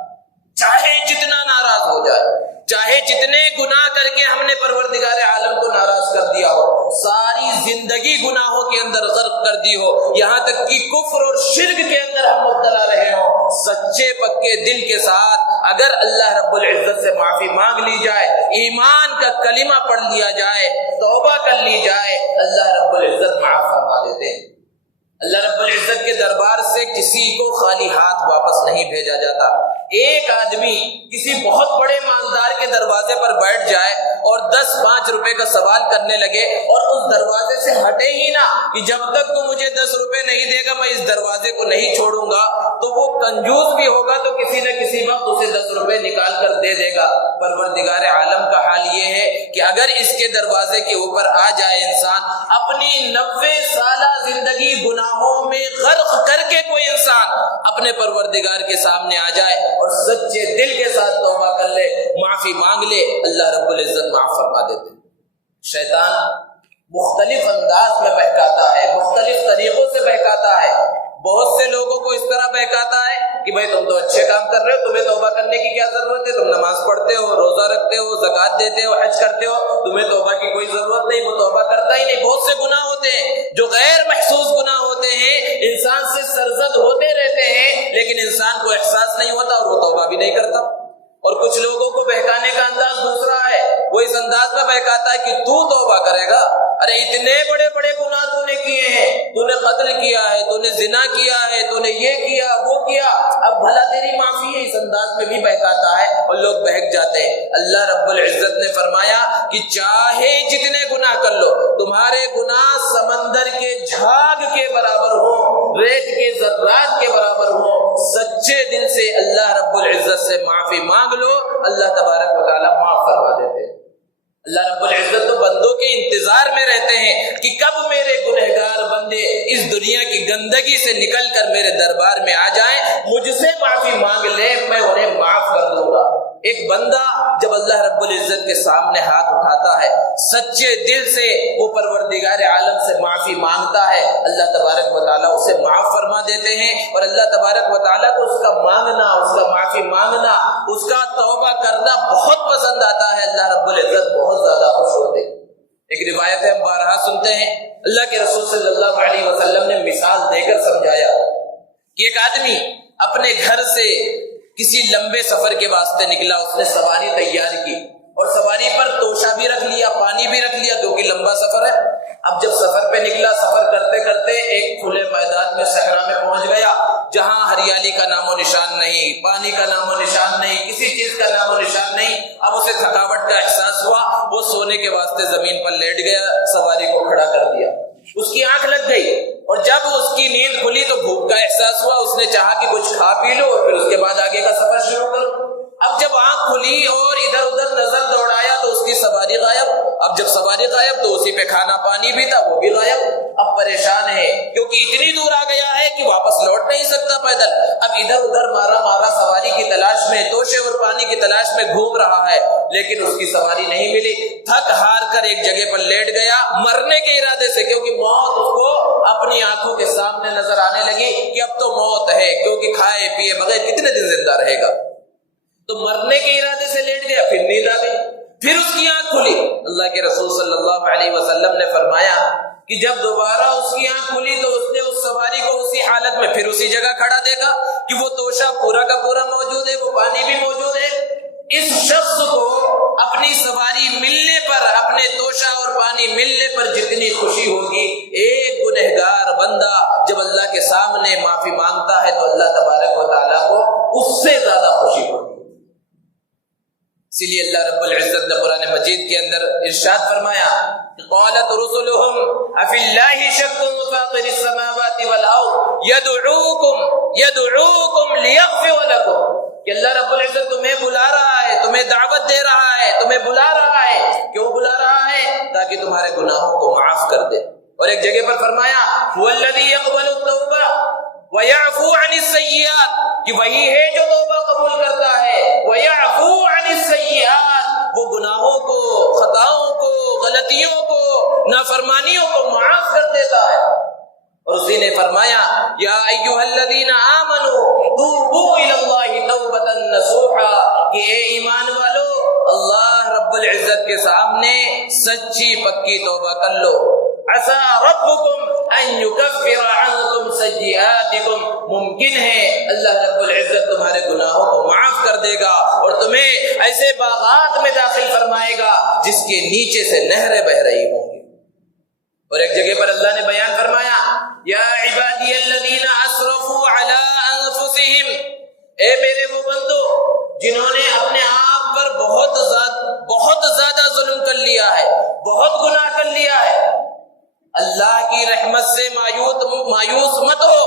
چاہے جتنا ناراض ہو جائے، چاہے جتنے گناہ کر کے ہم نے پروردگار عالم کو ناراض کر دیا ہو، ساری زندگی گناہوں کے اندر غرق کر دی ہو، یہاں تک کہ کفر اور شرک کے اندر ہم مبتلا رہے ہوں، سچے پکے دل کے ساتھ اگر اللہ رب العزت سے معافی مانگ لی جائے، ایمان کا کلمہ پڑھ لیا جائے، توبہ کر لی جائے، اللہ رب العزت معاف فرما دیتے ہیں۔ اللہ رب العزت کے دربار سے کسی کو خالی ہاتھ واپس نہیں بھیجا جاتا۔ ایک آدمی کسی بہت بڑے مالدار کے دروازے پر بیٹھ جائے اور 10-5 روپے کا سوال کرنے لگے اور اس دروازے سے ہٹے ہی نہ کہ جب تک تو مجھے 10 روپے نہیں دے گا میں اس دروازے کو نہیں چھوڑوں گا، تو وہ کنجوس بھی ہوگا تو کسی نہ کسی وقت اسے 10 روپے نکال کر دے دے گا۔ پروردگار عالم کا حال یہ ہے کہ اگر اس کے دروازے کے اوپر آ جائے انسان، اپنی 90 سالہ زندگی گناہوں میں غرق کر کے کوئی انسان اپنے پروردگار کے سامنے آ جائے اور سچے دل کے ساتھ توبہ کر لے، معافی مانگ لے، اللہ رب العزت معاف فرما دیتے۔ شیطان مختلف انداز میں بہکاتا ہے، مختلف طریقوں سے بہکاتا ہے۔ بہت سے لوگوں کو اس طرح بہکاتا ہے کہ بھائی تم تو اچھے کام کر رہے ہو، تمہیں توبہ کرنے کی کیا ضرورت ہے، تم نماز پڑھتے ہو، روزہ رکھتے ہو، زکوٰۃ دیتے ہو، حج کرتے ہو، تمہیں توبہ کی کوئی ضرورت نہیں، وہ توبہ کرتا ہی نہیں۔ بہت سے گناہ ہوتے ہیں جو غیر محسوس گناہ ہوتے ہیں، انسان سے سرزد ہوتے رہتے ہیں لیکن انسان کو احساس نہیں ہوتا اور وہ توبہ بھی نہیں کرتا۔ اور کچھ لوگوں کو بہکانے کا انداز دوسرا ہے، وہ اس انداز میں بہکاتا ہے کہ تو توبہ کرے گا، ارے اتنے بڑے بڑے گناہ تو نے کیے ہیں، تو نے قتل کیا ہے، تو نے زنا کیا ہے، تو نے یہ کیا وہ کیا، اب بھلا تیری معافی ہے، اس انداز میں بھی بہکاتا ہے اور لوگ بہک جاتے ہیں۔ اللہ رب العزت نے فرمایا کہ چاہے جتنے گناہ کر لو، تمہارے گناہ سمندر کے جھاگ کے برابر ہوں، ریت کے ذرات کے برابر ہوں، سچے دل سے اللہ رب العزت سے معافی مانگ لو، اللہ تبارک و تعالیٰ معاف فرما دیتے ہیں۔ اللہ رب العزت تو بندوں کے انتظار میں رہتے ہیں کہ کب میرے گنہگار بندے اس دنیا کی گندگی سے نکل کر میرے دربار میں آ جائیں، مجھ سے معافی مانگ لیں، میں انہیں معاف کر دوں گا۔ ایک بندہ جب اللہ رب العزت کے سامنے ہاتھ اٹھاتا ہے، سچے دل سے وہ پروردگار عالم سے معافی مانگتا ہے، اللہ تبارک و تعالیٰ اسے معاف فرما دیتے ہیں، اور اللہ تبارک و تعالیٰ کو اس کا مانگنا، اس کا معافی مانگنا، اس کا توبہ کرنا بہت پسند آتا ہے۔ اللہ رب العزت بہت زیادہ خوش ہوتے ہیں۔ ایک روایت ہے، ہم بارہا سنتے ہیں، اللہ کے رسول صلی اللہ علیہ وسلم نے مثال دے کر سمجھایا کہ ایک آدمی اپنے گھر سے کسی لمبے سفر کے واسطے نکلا، اس نے سواری تیار کی اور سواری پر توشہ بھی رکھ لیا، پانی بھی رکھ لیا کیونکہ لمبا سفر ہے۔ اب جب سفر پہ نکلا، سفر کرتے کرتے ایک کھلے میدان میں صحرا میں پہنچ گیا جہاں ہریالی کا نام و نشان نہیں، پانی کا نام و نشان نہیں، کسی چیز کا نام و نشان نہیں۔ اب اسے تھکاوٹ کا احساس ہوا، وہ سونے کے واسطے زمین پر لیٹ گیا، سواری کو کھڑا کر دیا، اس کی آنکھ لگ گئی اور جب اس کی نیند کھلی تو بھوک کا احساس ہوا، اس نے چاہا کہ کچھ کھا پی لو اور پھر اس کے بعد آگے کا سفر شروع کرو۔ اب جب آنکھ کھلی اور ادھر ادھر نظر دوڑایا تو اس کی سواری غائب، اب جب سواری غائب تو اسی پہ کھانا پانی بھی تھا، وہ بھی غائب۔ اب پریشان ہے کیونکہ اتنی دور آ گیا ہے کہ واپس لوٹ نہیں سکتا پیدل، اب ادھر ادھر مارا مارا سواری کی تلاش میں، توشے اور پانی کی تلاش میں گھوم رہا ہے لیکن اس کی سواری نہیں ملی، تھک ہار کر ایک جگہ پر لیٹ گیا مرنے کے ارادے سے، کیونکہ موت اس کو اپنی آنکھوں کے سامنے نظر آنے لگی کہ اب تو موت ہے، کیونکہ کھائے پیے بغیر کتنے دن زندہ رہے گا، تو مرنے کے ارادے سے لیٹ گیا، پھر نیند آ گئی، پھر اس کی آنکھ کھلی۔ اللہ کے رسول صلی اللہ علیہ وسلم نے فرمایا کہ جب دوبارہ اس کی آنکھ کھلی تو اس نے اس سواری کو اسی حالت میں پھر اسی جگہ کھڑا دیکھا کہ وہ توشہ پورا کا پورا موجود ہے، وہ پانی بھی موجود ہے۔ اس شخص کو اپنی سواری ملنے پر، اپنے توشہ اور پانی ملنے پر جتنی خوشی ہوگی، ایک گنہگار بندہ جب اللہ کے سامنے معافی مانگتا ہے تو اللہ تبارک و تعالیٰ کو اس سے زیادہ خوشی ہوگی۔ اسی لیے اللہ رب العزت نے قرآن مجید کے اندر ارشاد فرمایا، قالت رسلهم افی اللہ شک فاطر السماوات والارض یدعوکم لیغفر لکم، کہ اللہ رب العزت تمہیں بلا رہا ہے، تمہیں دعوت دے رہا ہے، تمہیں بلا رہا ہے۔ کیوں بلا رہا ہے؟ تاکہ تمہارے گناہوں کو معاف کر دے۔ اور ایک جگہ پر فرمایا هو الذی یقبل التوبہ وَيَعْفُو عَنِ السَّيِّئَاتِ، کہ وہی ہے جو توبہ قبول کرتا ہے، وَيَعْفُو عَنِ السَّيِّئَاتِ، وہ گناہوں کو، خطاؤں کو، غلطیوں کو، نافرمانیوں کو معاف کر دیتا ہے۔ اور اسی نے فرمایا یا ایھا الذین آمنوا توبوا الی اللہ توبۃ نصوحا، کہ اے ایمان والو اللہ رب العزت کے سامنے سچی پکی توبہ کر لو۔ عسى ربکم ان یکفر عنکم سیئاتکم، ممکن ہے اللہ رب العزت تمہارے گناہوں کو معاف کر دے گا اور تمہیں ایسے باغات میں داخل فرمائے گا جس کے نیچے سے نہریں بہ رہی ہوں گی۔ اور ایک جگہ پر اللہ نے بیان فرمایا یا عبادی الذین اسرفوا علی انفسہم، اے میرے وہ بندو جنہوں نے اپنے آپ پر بہت زیادہ ظلم کر لیا ہے، بہت گناہ کر لیا ہے، اللہ کی رحمت سے مایوس مت ہو،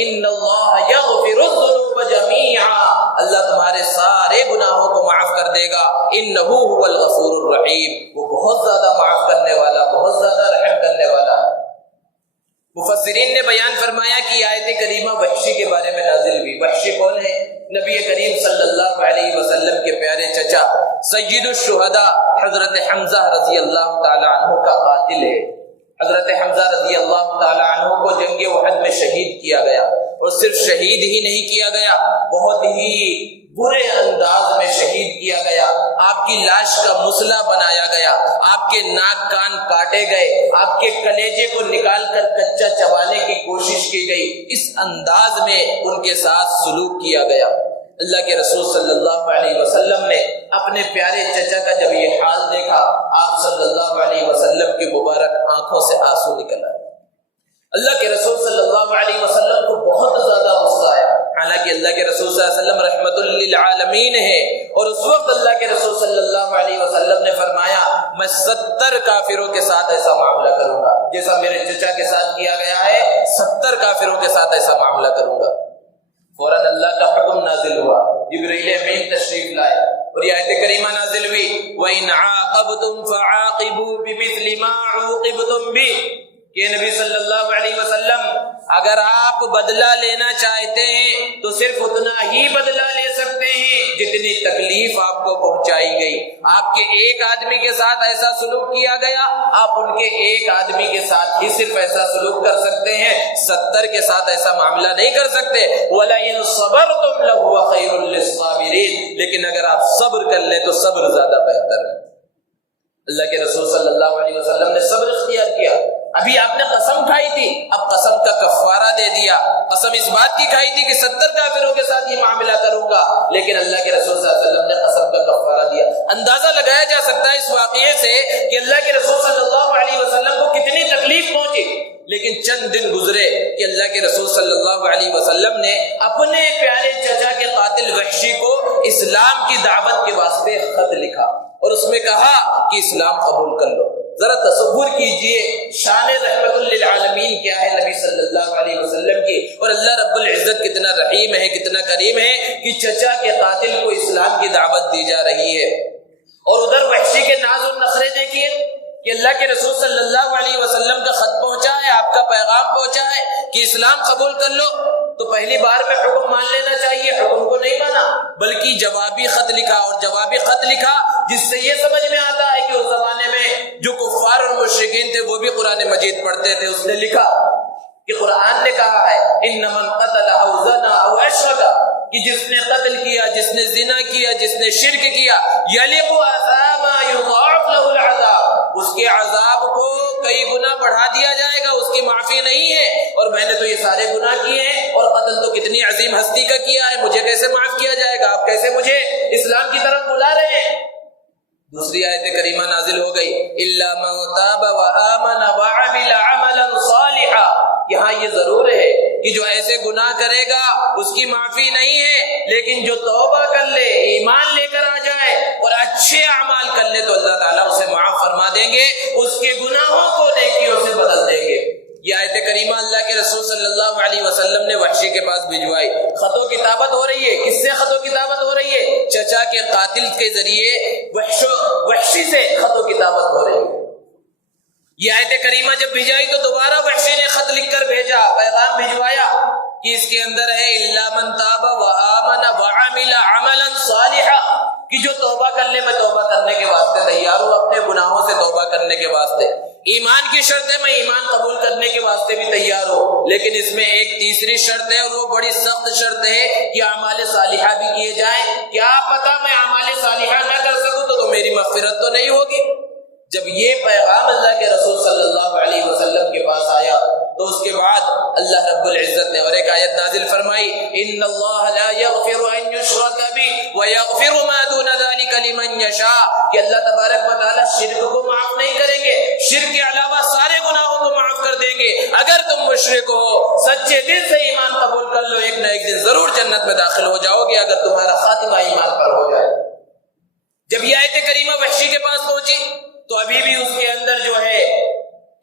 ان اللہ یغفر الذنوب جمیعا، اللہ تمہارے سارے گناہوں کو معاف کر دے گا، انہ هو الغفور الرحیم، وہ بہت زیادہ معاف کرنے والا، بہت زیادہ رحم کرنے والا ہے۔ مفسرین نے بیان فرمایا کہ آیت کریمہ وحشی کے بارے میں نازل ہوئی۔ وحشی کون ہے؟ نبی کریم صلی اللہ علیہ وسلم کے پیارے چچا سید الشہداء حضرت حمزہ رضی اللہ تعالی عنہ کا قاتل ہے۔ حضرت حمزہ رضی اللہ تعالی عنہ کو جنگ احد میں شہید کیا گیا، اور صرف شہید ہی نہیں کیا گیا، بہت ہی برے انداز میں شہید کیا گیا۔ آپ کی لاش کا مسلح بنایا گیا، آپ کے ناک کان کاٹے گئے، آپ کے کلیجے کو نکال کر کچا چبانے کی کوشش کی گئی، اس انداز میں ان کے ساتھ سلوک کیا گیا۔ اللہ کے رسول صلی اللہ علیہ وسلم نے اپنے پیارے چچا کا جب یہ حال دیکھا، آپ صلی اللہ علیہ وسلم کی مبارک آنکھوں سے آنسو نکل آئے۔ اللہ کے رسول صلی اللہ علیہ وسلم کو بہت زیادہ غصہ آیا، حالانکہ اللہ کے رسول صلی اللہ علیہ وسلم رحمت للعالمین ہے، اور اس وقت اللہ کے رسول صلی اللہ علیہ وسلم نے فرمایا میں 70 کافروں کے ساتھ ایسا معاملہ کروں گا، جیسا میرے چچا کے ساتھ کیا گیا ہے 70 کافروں کے ساتھ ایسا معاملہ کروں گا۔ فوراً اللہ کا حکم نازل ہوا، جبرائیل امین تشریف لائے اور یہ آیت کریمہ نازل ہوئی وَإِنْ عَاقَبْتُمْ فَعَاقِبُوا بِمِثْلِ مَا عُوقِبْتُمْ بِهِ، کہ نبی صلی اللہ علیہ وسلم اگر آپ بدلہ لینا چاہتے ہیں تو صرف اتنا ہی بدلہ لے سکتے ہیں جتنی تکلیف آپ کو پہنچائی گئی۔ آپ کے ایک آدمی کے ساتھ ایسا سلوک کیا گیا، آپ ان کے ایک آدمی کے ساتھ ہی صرف ایسا سلوک کر سکتے ہیں، 70 کے ساتھ ایسا معاملہ نہیں کر سکتے۔ وَلَئِن صَبَرْتُمْ لَهُوَ خَيْرٌ لِّلصَّابِرِينَ، لیکن اگر آپ صبر کر لیں تو صبر زیادہ بہتر ہے۔ اللہ کے رسول صلی اللہ علیہ وسلم نے صبر اختیار کیا۔ ابھی آپ نے قسم کھائی تھی، اب قسم کا کفارہ دے دیا۔ قسم اس بات کی کھائی تھی کہ 70 کافروں کے ساتھ یہ معاملہ کروں گا، لیکن اللہ کے رسول صلی اللہ علیہ وسلم نے قسم کا کفارہ دیا۔ اندازہ لگایا جا سکتا ہے اس واقعے سے کہ اللہ کے رسول صلی اللہ علیہ وسلم کو کتنی تکلیف پہنچی، لیکن چند دن گزرے کہ اللہ کے رسول صلی اللہ علیہ وسلم نے اپنے پیارے چچا کے قاتل وحشی کو اسلام کی دعوت کے واسطے خط لکھا اور اس میں کہا کہ اسلام قبول کر لو۔ ذرا تصور کیجئے شان رحمت للعالمین کیا ہے نبی صلی اللہ علیہ وسلم کی، اور اللہ رب العزت کتنا رحیم ہے، کتنا کریم ہے کہ چچا کے قاتل کو اسلام کی دعوت دی جا رہی ہے۔ اور ادھر وحشی کے ناز و نخرے دیکھیے کہ اللہ کے رسول صلی اللہ علیہ وسلم کا خط پہنچا ہے، آپ کا پیغام پہنچا ہے کہ اسلام قبول کر لو، تو پہلی بار میں حکم مان لینا چاہیے، حکم کو نہیں مانا، بلکہ جوابی خط لکھا، اور جوابی خط لکھا جس سے یہ سمجھ میں آتا ہے کہ اس زمانے میں جو کفار اور مشرکین تھے وہ بھی قرآن مجید پڑھتے تھے۔ اس نے لکھا کہ قرآن نے کہا ہے ان من قتل او زنا او اشرک، کہ جس نے قتل کیا، جس نے زنا کیا، جس نے شرک کیا، یلق اثاما یضاعف له العذاب، اس کے عذاب کو کئی گنا بڑھا دیا جائے گا، اس کی معافی نہیں ہے، اور میں نے تو یہ سارے گناہ کیے ہیں، اور قتل تو کتنی عظیم ہستی کا کیا ہے، مجھے کیسے معاف کیا جائے گا؟ آپ کیسے مجھے اسلام کی طرف بلا رہے ہیں؟ دوسری آیت کریمہ نازل ہو گئی الا من تاب وآمن وعمل عملا صالحا، یہاں یہ ضرور ہے کہ جو ایسے گناہ کرے گا اس کی معافی نہیں ہے، لیکن جو توبہ کر لے، ایمان لے کر آ جائے اور اچھے اعمال کر لے تو اللہ تعالیٰ اسے معاف فرما دیں گے، اس کے گناہوں کو نیکیوں سے بدل دیں گے۔ یہ آیت کریمہ اللہ کے رسول صلی اللہ علیہ وسلم نے وحشی کے پاس بھجوائی۔ خط و کتابت ہو رہی ہے، کس سے خط و کتابت ہو رہی ہے؟ چچا کے قاتل کے ذریعے وحشی سے خط و کتابت ہو رہی ہے۔ یہ آیت کریمہ جب بھیجائی تو دوبارہ وحشی نے خط لکھ کر بھیجا، پیغام بھجوایا کہ اس کے اندر ہے الا من تاب کہ جو توبہ کر لے میں توبہ کرنے کے واسطے تیار ہوں، اپنے گناہوں سے توبہ کرنے کے واسطے۔ ایمان کی شرط ہے میں ایمان قبول کرنے کے واسطے بھی تیار ہوں، لیکن اس میں ایک تیسری شرط ہے اور وہ بڑی سخت شرط ہے کہ اعمال صالحہ بھی کیے جائیں۔ کیا پتہ میں اعمال صالحہ نہ کر سکوں تو میری مغفرت تو نہیں ہوگی۔ جب یہ پیغام اللہ کے رسول صلی اللہ علیہ وسلم کے پاس آیا تو اس کے بعد اللہ رب العزت نے اور ایک آیت نازل فرمائی، ان اللہ لا یغفر ان یشرک بہ ویغفر ما دون ذلک لمن یشاء، کہ اللہ تبارک و تعالی شرک کو معاف نہیں کریں گے، شرک کے علاوہ سارے گناہوں کو معاف کر دیں گے۔ اگر تم مشرک ہو، سچے دل سے ایمان قبول کر لو، ایک نہ ایک دن ضرور جنت میں داخل ہو جاؤ گے اگر تمہارا خاتمہ ایمان پر ہو جائے۔ جب یہ آیت کریمہ وحشی کے پاس پہنچی تو ابھی بھی اس کے اندر جو ہے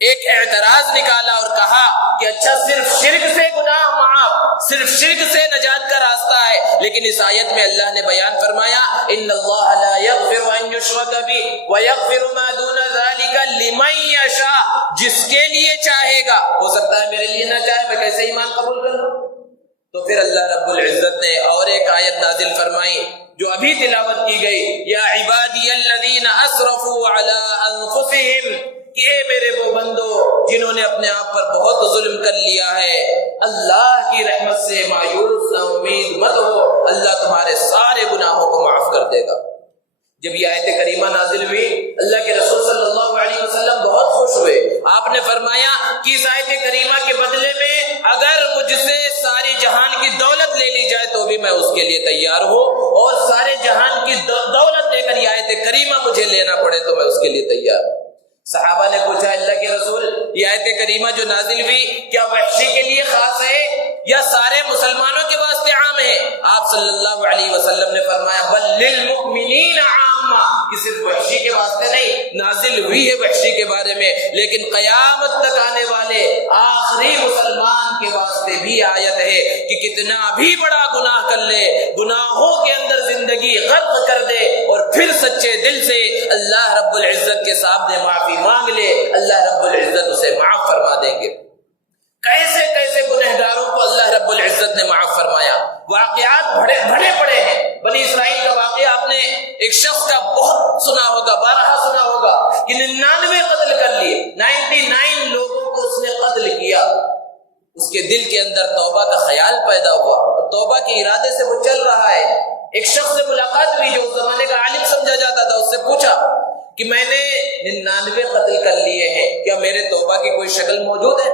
ایک اعتراض نکالا اور کہا کہ اچھا صرف شرک سے گناہ معاف، صرف شرک سے نجات کا راستہ ہے، لیکن اس آیت میں اللہ نے بیان فرمایا ان اللہ لا یغفر ان یشرک بہ ویغفر ما دون ذلک لمن یشاء، جس کے لیے چاہے گا، ہو سکتا ہے میرے لیے نہ چاہے، میں کیسے ایمان قبول کر لوں؟ تو پھر اللہ رب العزت نے اور ایک آیت نازل فرمائی جو ابھی تلاوت کی گئی، یا عبادی الذین اسرفوا علی انفسہم، کہ اے میرے وہ بندو جنہوں نے اپنے آپ پر بہت ظلم کر لیا ہے، اللہ کی رحمت سے مایوس نہ امید مت ہو، اللہ تمہارے سارے گناہوں کو معاف کر دے گا۔ جب یہ آیت کریمہ نازل ہوئی اللہ کے رسول صلی اللہ علیہ وسلم بہت خوش ہوئے۔ آپ نے فرمایا کہ اس آیت کریمہ کے بدلے میں اگر مجھ سے ساری جہان کی دولت لے لی جائے تو بھی میں اس کے لیے تیار ہوں، اور سارے جہان کی دولت لے کر یہ آیت کریمہ مجھے لینا پڑے تو میں اس کے لیے تیار ہوں۔ صحابہ نے پوچھا اللہ کے رسول یہ آیت کریمہ جو نازل ہوئی کیا وحشی کے لیے خاص ہے یا سارے مسلمانوں کے واسطے عام ہے؟ آپ صلی اللہ علیہ وسلم نے فرمایا بل للمؤمنین عامہ، کہ صرف وحشی کے واسطے نہیں، نازل ہوئی ہے وحشی کے بارے میں، لیکن قیامت تک آنے والے آخری مسلمان کے واسطے بھی آیت ہے کہ کتنا بھی بڑا گناہ کر لے، گناہوں کے اندر زندگی غرق کر دے اور پھر سچے دل سے اللہ رب العزت کے سامنے معافی مانگ لے، اللہ رب العزت اسے معاف فرما دیں گے۔ کیسے کیسے گنہگاروں کو اللہ رب العزت نے معاف فرمایا۔ واقعات بڑے پڑے ہیں۔ بنی اسرائیل کا واقعہ آپ نے ایک شخص کا بہت سنا ہوگا، بارہا سنا ہوگا کہ 99 قتل کر لیے، 99 لوگوں کو اس نے قتل کیا۔ اس کے دل کے اندر توبہ کا خیال پیدا ہوا اور توبہ کے ارادے سے وہ چل رہا ہے۔ ایک شخص سے ملاقات ہوئی جو اس زمانے کا عالم سمجھا جاتا تھا، اس سے پوچھا کہ میں نے 99 قتل کر لیے ہیں، کیا میرے توبہ کی کوئی شکل موجود ہے؟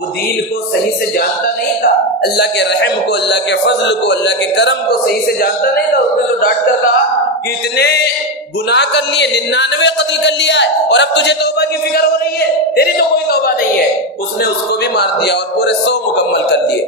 وہ دین کو صحیح سے جانتا نہیں تھا، اللہ کے رحم کو، اللہ کے فضل کو، اللہ کے کرم کو صحیح سے جانتا نہیں تھا۔ اس نے تو ڈانٹ کر کہا کہ اتنے گناہ کر لیے، 99 قتل کر لیا ہے اور اب تجھے توبہ کی فکر ہو رہی ہے، تیری تو کوئی توبہ نہیں ہے۔ اس نے اس کو بھی مار دیا اور پورے 100 مکمل کر لیے۔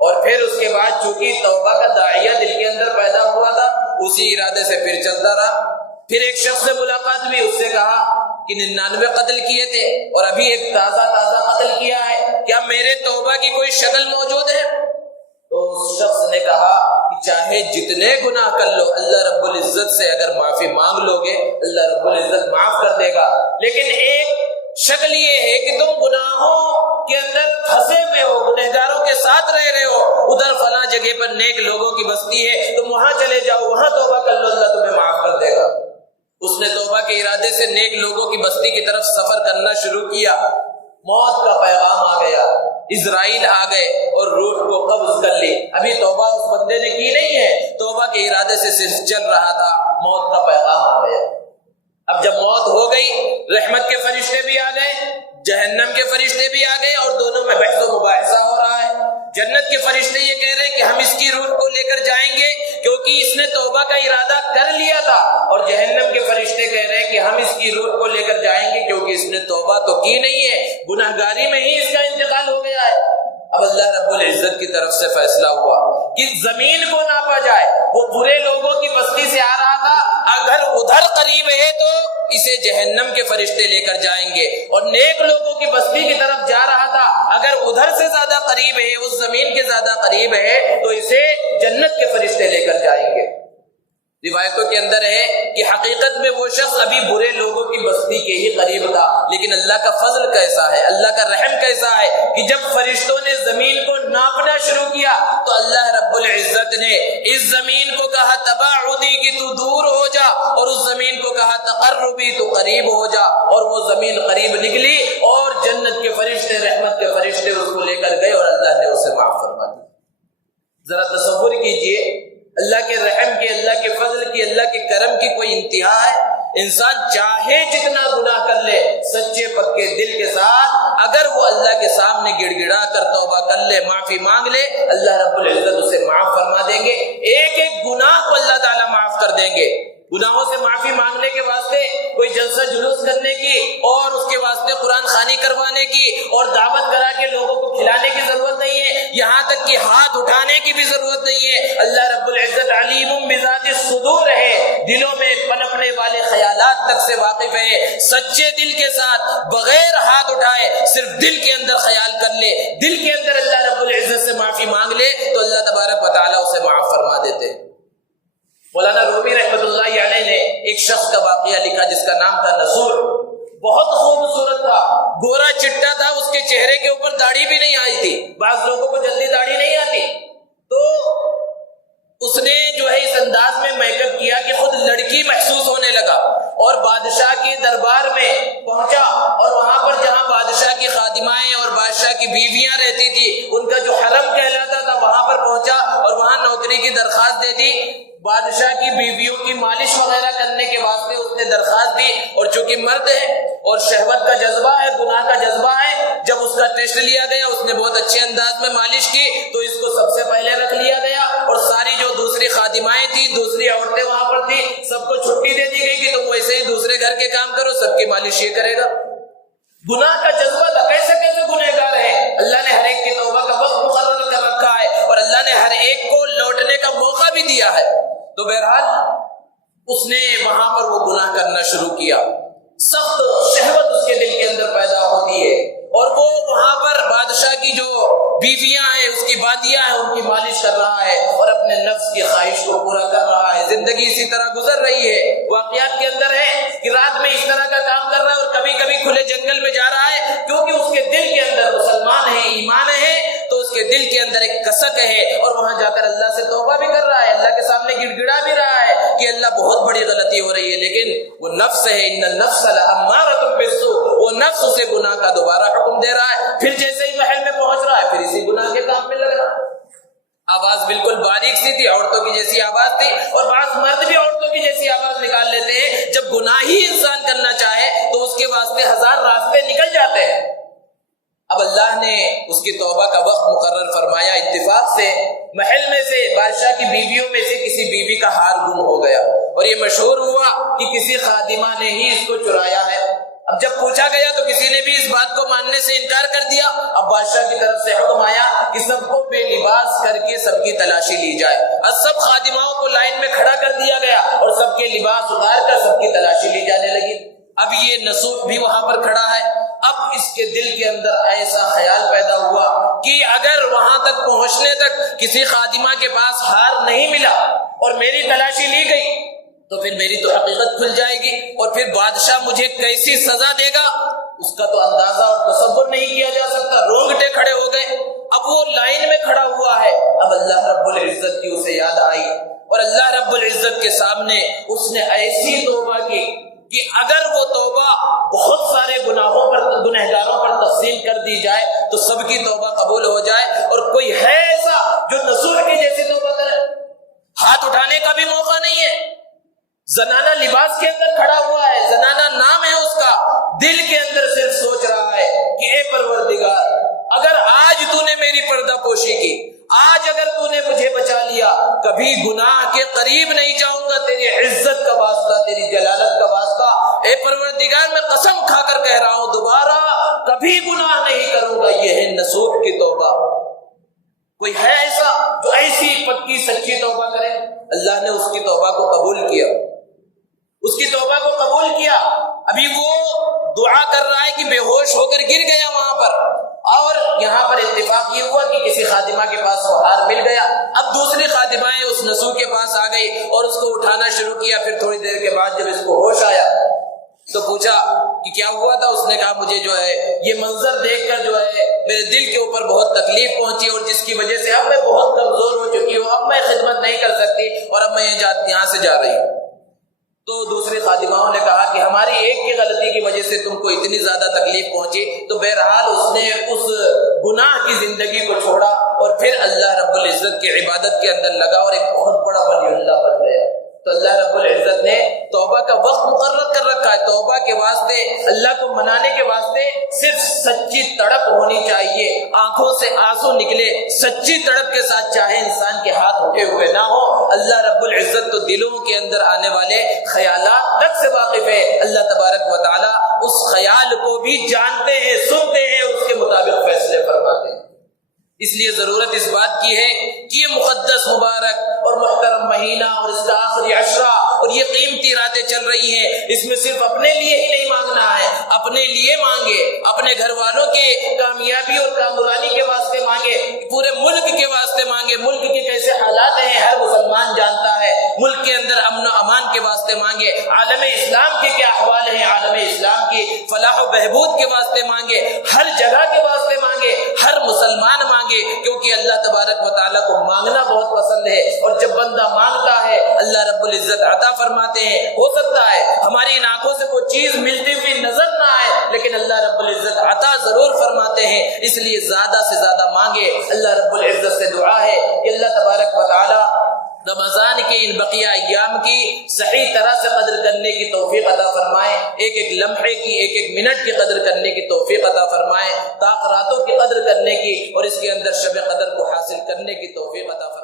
اور پھر اس کے بعد چونکہ توبہ کا داعیہ دل کے اندر پیدا ہوا تھا، اسی ارادے سے پھر چلتا رہا۔ پھر ایک شخص سے ملاقات ہوئی، اس سے کہا کہ 99 قتل کیے تھے اور ابھی ایک تازہ قتل کیا ہے، کیا میرے توبہ کی کوئی شکل موجود ہے؟ تو اس شخص نے کہا کہ چاہے جتنے گناہ کر لو، اللہ رب العزت سے اگر معافی مانگ لو گے اللہ رب العزت معاف کر دے گا، لیکن ایک شکل یہ ہے کہ تم گناہوں کے اندر پھنسے ہوئے ہو، گنہگاروں کے ساتھ رہ رہے ہو، ادھر فلاں جگہ پر نیک لوگوں کی بستی ہے، تم وہاں چلے جاؤ، وہاں توبہ کر لو، اللہ تمہیں معاف کر دے گا۔ اس نے توبہ کے ارادے سے نیک لوگوں کی بستی کی طرف سفر کرنا شروع کیا۔ موت کا پیغام آ گیا، اسرائیل آ گئے اور روح کو قبض کر لی۔ ابھی توبہ اس بندے نے کی نہیں ہے، توبہ کے ارادے سے صرف چل رہا تھا، موت کا پیغام آ گیا۔ اب جب موت ہو گئی، رحمت کے فرشتے بھی آ گئے، جہنم کے فرشتے بھی آ گئے اور دونوں میں بحث و مباحثہ ہو رہا ہے۔ جنت کے فرشتے یہ کہہ رہے ہیں کہ ہم اس کی روح کو لے کر جائیں گے کیونکہ اس نے توبہ کا ارادہ کر لیا تھا، اور جہنم کے فرشتے کہہ رہے ہیں کہ ہم اس کی روح کو لے کر جائیں گے کیونکہ اس نے توبہ تو کی نہیں ہے، گناہگاری میں ہی اس کا انتقال ہو گیا ہے۔ اب اللہ رب العزت کی طرف سے فیصلہ ہوا کہ زمین کو ناپا جائے، وہ برے لوگوں کی بستی سے آ رہا تھا، اگر ادھر قریب ہے تو اسے جہنم کے فرشتے لے کر جائیں گے، اور نیک لوگوں کی بستی کی طرف جا رہا تھا، اگر ادھر سے زیادہ قریب ہے، اس زمین کے زیادہ قریب ہے تو اسے جنت کے فرشتے لے کر جائیں گے۔ روایتوں کے اندر ہے کہ حقیقت میں وہ شخص ابھی برے لوگوں کی بستی کے ہی قریب تھا، لیکن اللہ کا فضل کیسا ہے، اللہ کا رحم کیسا ہے کہ جب فرشتوں نے زمین کو ناپنا شروع کیا تو اللہ رب العزت نے اس زمین کو کہا تباعدی کہ تو دور ہو جا، اور اس زمین کو کہا تقربی تو قریب ہو جا، اور وہ زمین قریب نکلی اور جنت کے فرشتے، رحمت کے فرشتے اس کو لے کر گئے اور اللہ نے اسے معاف فرما دیا۔ ذرا تصور کیجئے اللہ کے رحم کی، اللہ کے فضل کی، اللہ کے کرم کی کوئی انتہا ہے؟ انسان چاہے جتنا گناہ کر لے سچے پکے دل کے ساتھ، اگر وہ اللہ کے سامنے گڑ گڑا کر توبہ کر لے، معافی مانگ لے، اللہ رب العزت اسے معاف فرما دیں گے۔ ایک ایک گناہ کو اللہ تعالیٰ معاف کر دیں گے۔ گناہوں سے معافی مانگنے کے واسطے کوئی جلسہ جلوس کرنے کی اور اس کے واسطے قرآن خوانی کروانے کی اور دعوت کرا کے لوگوں کو کھلانے کی ضرورت نہیں ہے، یہاں تک کہ ہاتھ اٹھانے کی بھی ضرورت نہیں ہے۔ اللہ رب العزت علیم بذات الصدور ہے، دلوں میں پنپنے والے خیالات تک سے واقف ہے۔ سچے دل کے ساتھ بغیر ہاتھ اٹھائے صرف دل کے اندر خیال کر لے، دل کے اندر اللہ رب العزت سے معافی مانگ لے تو اللہ تبارک و تعالیٰ اسے معاف فرما دیتے ہیں۔ مولانا رومی رحمۃ اللہ علیہ نے ایک شخص کا واقعہ لکھا جس کا نام تھا نصور، بہت خوبصورت تھا، گورا چٹا تھا، اس کے چہرے کے اوپر داڑھی بھی نہیں آئی تھی، بعض لوگوں کو جلدی داڑھی نہیں آتی، تو اس نے جو ہے اس انداز میں میک اپ کیا کہ خود لڑکی محسوس ہونے لگا، اور بادشاہ کے دربار میں پہنچا، اور وہاں پر جہاں بادشاہ کی خادمائیں اور بادشاہ کی بیویاں رہتی تھی، ان کا جو حرم کہلاتا تھا، وہاں پر پہنچا اور وہاں نوکری کی درخواست دے دی۔ بادشاہ کی بیویوں کی مالش وغیرہ کرنے کے واسطے اس نے درخواست دی، اور چونکہ مرد ہے اور شہوت کا جذبہ ہے، گناہ کا جذبہ ہے، جب اس کا ٹیسٹ لیا گیا اس نے بہت اچھے انداز میں مالش کی تو اس کو سب سے پہلے رکھ لیا گیا، اور ساری جو دوسری خادمائیں تھی، دوسری عورتیں وہاں پر تھی، سب کو چھٹی دے دی گئی کہ تم ویسے ہی دوسرے گھر کے کام کرو، سب کی مالش یہ کرے گا۔ گناہ کا جذبہ تھا، کیسے کیسے گنہگار ہے، اللہ نے ہر ایک کی توبہ کا وقت مقرر کر رکھا ہے، اور اللہ نے ہر ایک کو لوٹنے کا موقع بھی دیا ہے۔ تو بہرحال اس نے وہاں پر وہ گناہ کرنا شروع کیا، سخت شہوت اس کے دل کے اندر پیدا ہوتی ہے، اور وہ وہاں پر بادشاہ کی جو بیویاں ہیں، اس کی بادیاں ہیں، ان کی مالش کر رہا ہے اور اپنے نفس کی خواہش کو پورا کر رہا ہے۔ زندگی اسی طرح گزر رہی ہے۔ واقعات کے اندر ہے کہ رات میں اس طرح کا کام کر رہا ہے اور کبھی کبھی کھلے جنگل میں جا رہا ہے، کیونکہ اس کے دل کے اندر مسلمان ہے، ایمان ہے، تو اس کے دل کے اندر ایک کسک ہے، اور وہاں جا کر اللہ سے توبہ بھی کر رہا ہے، اللہ کے سامنے گڑ گڑا بھی رہا ہے کہ اللہ بہت بڑی غلطی ہو رہی ہے، لیکن وہ نفس ہے، ان النفس لامارۃ بالسوء، وہ نفس اسے گناہ کا دوبارہ حکم دے رہا ہے۔ پھر جیسے ہی محل میں پہنچ رہا ہے پھر اسی گناہ کے کام میں لگ رہا ہے۔ آواز بالکل باریک سی تھی، عورتوں کی جیسی آواز تھی، اور بعض مرد بھی عورتوں کی جیسی آواز نکال لیتے ہیں۔ جب گناہ ہی انسان کرنا چاہے تو اس کے واسطے ہزار راستے نکل جاتے ہیں۔ اب اللہ نے اس کی توبہ کا وقت مقرر فرمایا، اتفاق سے محل میں سے بادشاہ کی بیویوں میں سے کسی بیوی کا ہار گم ہو گیا، اور یہ مشہور ہوا کہ کسی خادمہ نے ہی اس کو چرایا ہے۔ اب جب پوچھا گیا تو کسی نے بھی اس بات کو ماننے سے انکار کر دیا۔ اب بادشاہ کی طرف سے حکم آیا کہ سب کو بے لباس کر کے سب کی تلاشی لی جائے۔ اب سب خادماؤں کو لائن میں کھڑا کر دیا گیا اور سب کے لباس اتار کر سب کی تلاشی لی جانے لگی۔ اب یہ نصوح بھی وہاں پر کھڑا ہے۔ اب اس کے دل کے اندر ایسا خیال پیدا ہوا کہ اگر وہاں تک پہنچنے تک کسی خادمہ کے پاس ہار نہیں ملا اور میری تلاشی لی گئی تو پھر میری تو حقیقت کھل جائے گی، اور پھر بادشاہ مجھے کیسی سزا دے گا اس کا تو اندازہ اور تصور نہیں کیا جا سکتا۔ رونگٹے کھڑے ہو گئے۔ اب وہ لائن میں کھڑا ہوا ہے، اب اللہ رب العزت کی اسے یاد آئی، اور اللہ رب العزت کے سامنے اس نے ایسی توبہ کی کہ اگر وہ توبہ بہت سارے گنہگاروں پر تقسیم کر دی جائے تو سب کی توبہ قبول ہو جائے، اور کوئی ہے ایسا جو نصوح کی جیسی توبہ کرے؟ ہاتھ اٹھانے کا بھی موقع نہیں ہے، زنانہ لباس کے اندر کھڑا ہوا ہے، زنانہ نام ہے اس کا، دل کے اندر صرف سوچ رہا ہے کہ اے پروردگار، اگر آج تو نے میری پردہ پوشی کی، آج اگر تو نے مجھے بچا لیا، کبھی گناہ کے قریب نہیں جاؤں گا، تیری عزت کا واسطہ، تیری جلالت کا واسطہ، اے پروردگار میں قسم کھا کر کہہ رہا ہوں دوبارہ کبھی گناہ نہیں کروں گا۔ یہ ہے نصوح کی توبہ۔ کوئی ہے ایسا جو ایسی پکی سچی توبہ کرے؟ اللہ نے اس کی توبہ کو قبول کیا، اس کی توبہ کو قبول کیا۔ ابھی وہ دعا کر رہا ہے کہ بے ہوش ہو کر گر گیا وہاں پر، اور یہاں پر اتفاق یہ ہوا کہ کسی خادمہ کے پاس وہ ہار مل گیا۔ اب دوسری خادمائیں اس نصوح کے پاس آ گئی اور اس کو اٹھا اٹھانا شروع کیا. پھر تھوڑی دیر کے بعد جب اس کو ہوش آیا تو پوچھا کہ کیا ہوا تھا. اس نے کہا مجھے جو ہے یہ منظر دیکھ کر جو ہے میرے دل کے اوپر بہت تکلیف پہنچی اور جس کی وجہ سے اب میں بہت کمزور ہو چکی ہوں, اب میں خدمت نہیں کر سکتی اور اب میں یہاں سے جا رہی ہوں. تو دوسری خادماؤں نے کہا کہ ہماری ایک کی غلطی کی وجہ سے تم کو اتنی زیادہ تکلیف پہنچی. تو بہرحال اس نے اس گناہ کی زندگی کو چھوڑا اور پھر اللہ رب العزت کی عبادت کے اندر لگا اور ایک بہت بڑا ولی اللہ بن گیا. تو اللہ رب العزت نے توبہ کا وقت مقرر کر رکھا ہے. توبہ کے واسطے, اللہ کو منانے کے واسطے صرف سچی تڑپ ہونی چاہیے, آنکھوں سے آنسو نکلے سچی تڑپ کے ساتھ, چاہے انسان کے ہاتھ اٹھے ہوئے نہ ہو. اللہ رب العزت تو دلوں کے اندر آنے والے خیالات تک سے واقف ہے. اللہ تبارک و تعالی اس خیال کو بھی جانتے ہیں, سنتے ہیں, اس کے مطابق فیصلے فرماتے ہیں. اس لیے ضرورت اس بات کی ہے کہ یہ مقدس مبارک اور محترم مہینہ اور اس کا آخری عشرہ اور یہ قیمتی راتیں چل رہی ہیں, اس میں صرف اپنے لیے ہی نہیں مانگنا ہے, اپنے لیے مانگے, اپنے گھر والوں کے کامیابی اور کامرانی کے واسطے مانگے, پورے ملک کے واسطے مانگے. ملک کے کیسے حالات ہیں ہر مسلمان جانتا ہے. ملک کے اندر امن و امان کے واسطے مانگے, عالم اسلام کے کیا احوال ہیں, عالم اسلام کی فلاح و بہبود کے واسطے مانگے, ہر جگہ کے واسطے مانگے, ہر مسلمان مانگے, کیونکہ اللہ تبارک و تعالیٰ کو مانگنا بہت پسند ہے. اور جب بندہ مانگتا ہے اللہ رب العزت عطا فرماتے ہیں. ہو سکتا ہے ہماری ان آنکھوں سے کوئی چیز ملتی ہوئی نظر نہ آئے, لیکن اللہ رب العزت عطا ضرور فرماتے ہیں. اس لیے زیادہ سے زیادہ مانگے. اللہ رب العزت سے دعا ہے کہ اللہ تبارک و تعالیٰ رمضان کے ان بقیہ ایام کی صحیح طرح سے قدر کرنے کی توفیق عطا فرمائے, ایک ایک لمحے کی, ایک ایک منٹ کی قدر کرنے کی توفیق عطا فرمائے, طاق راتوں کی قدر کرنے کی اور اس کے اندر شب قدر کو حاصل کرنے کی توفیق عطا فرمائے.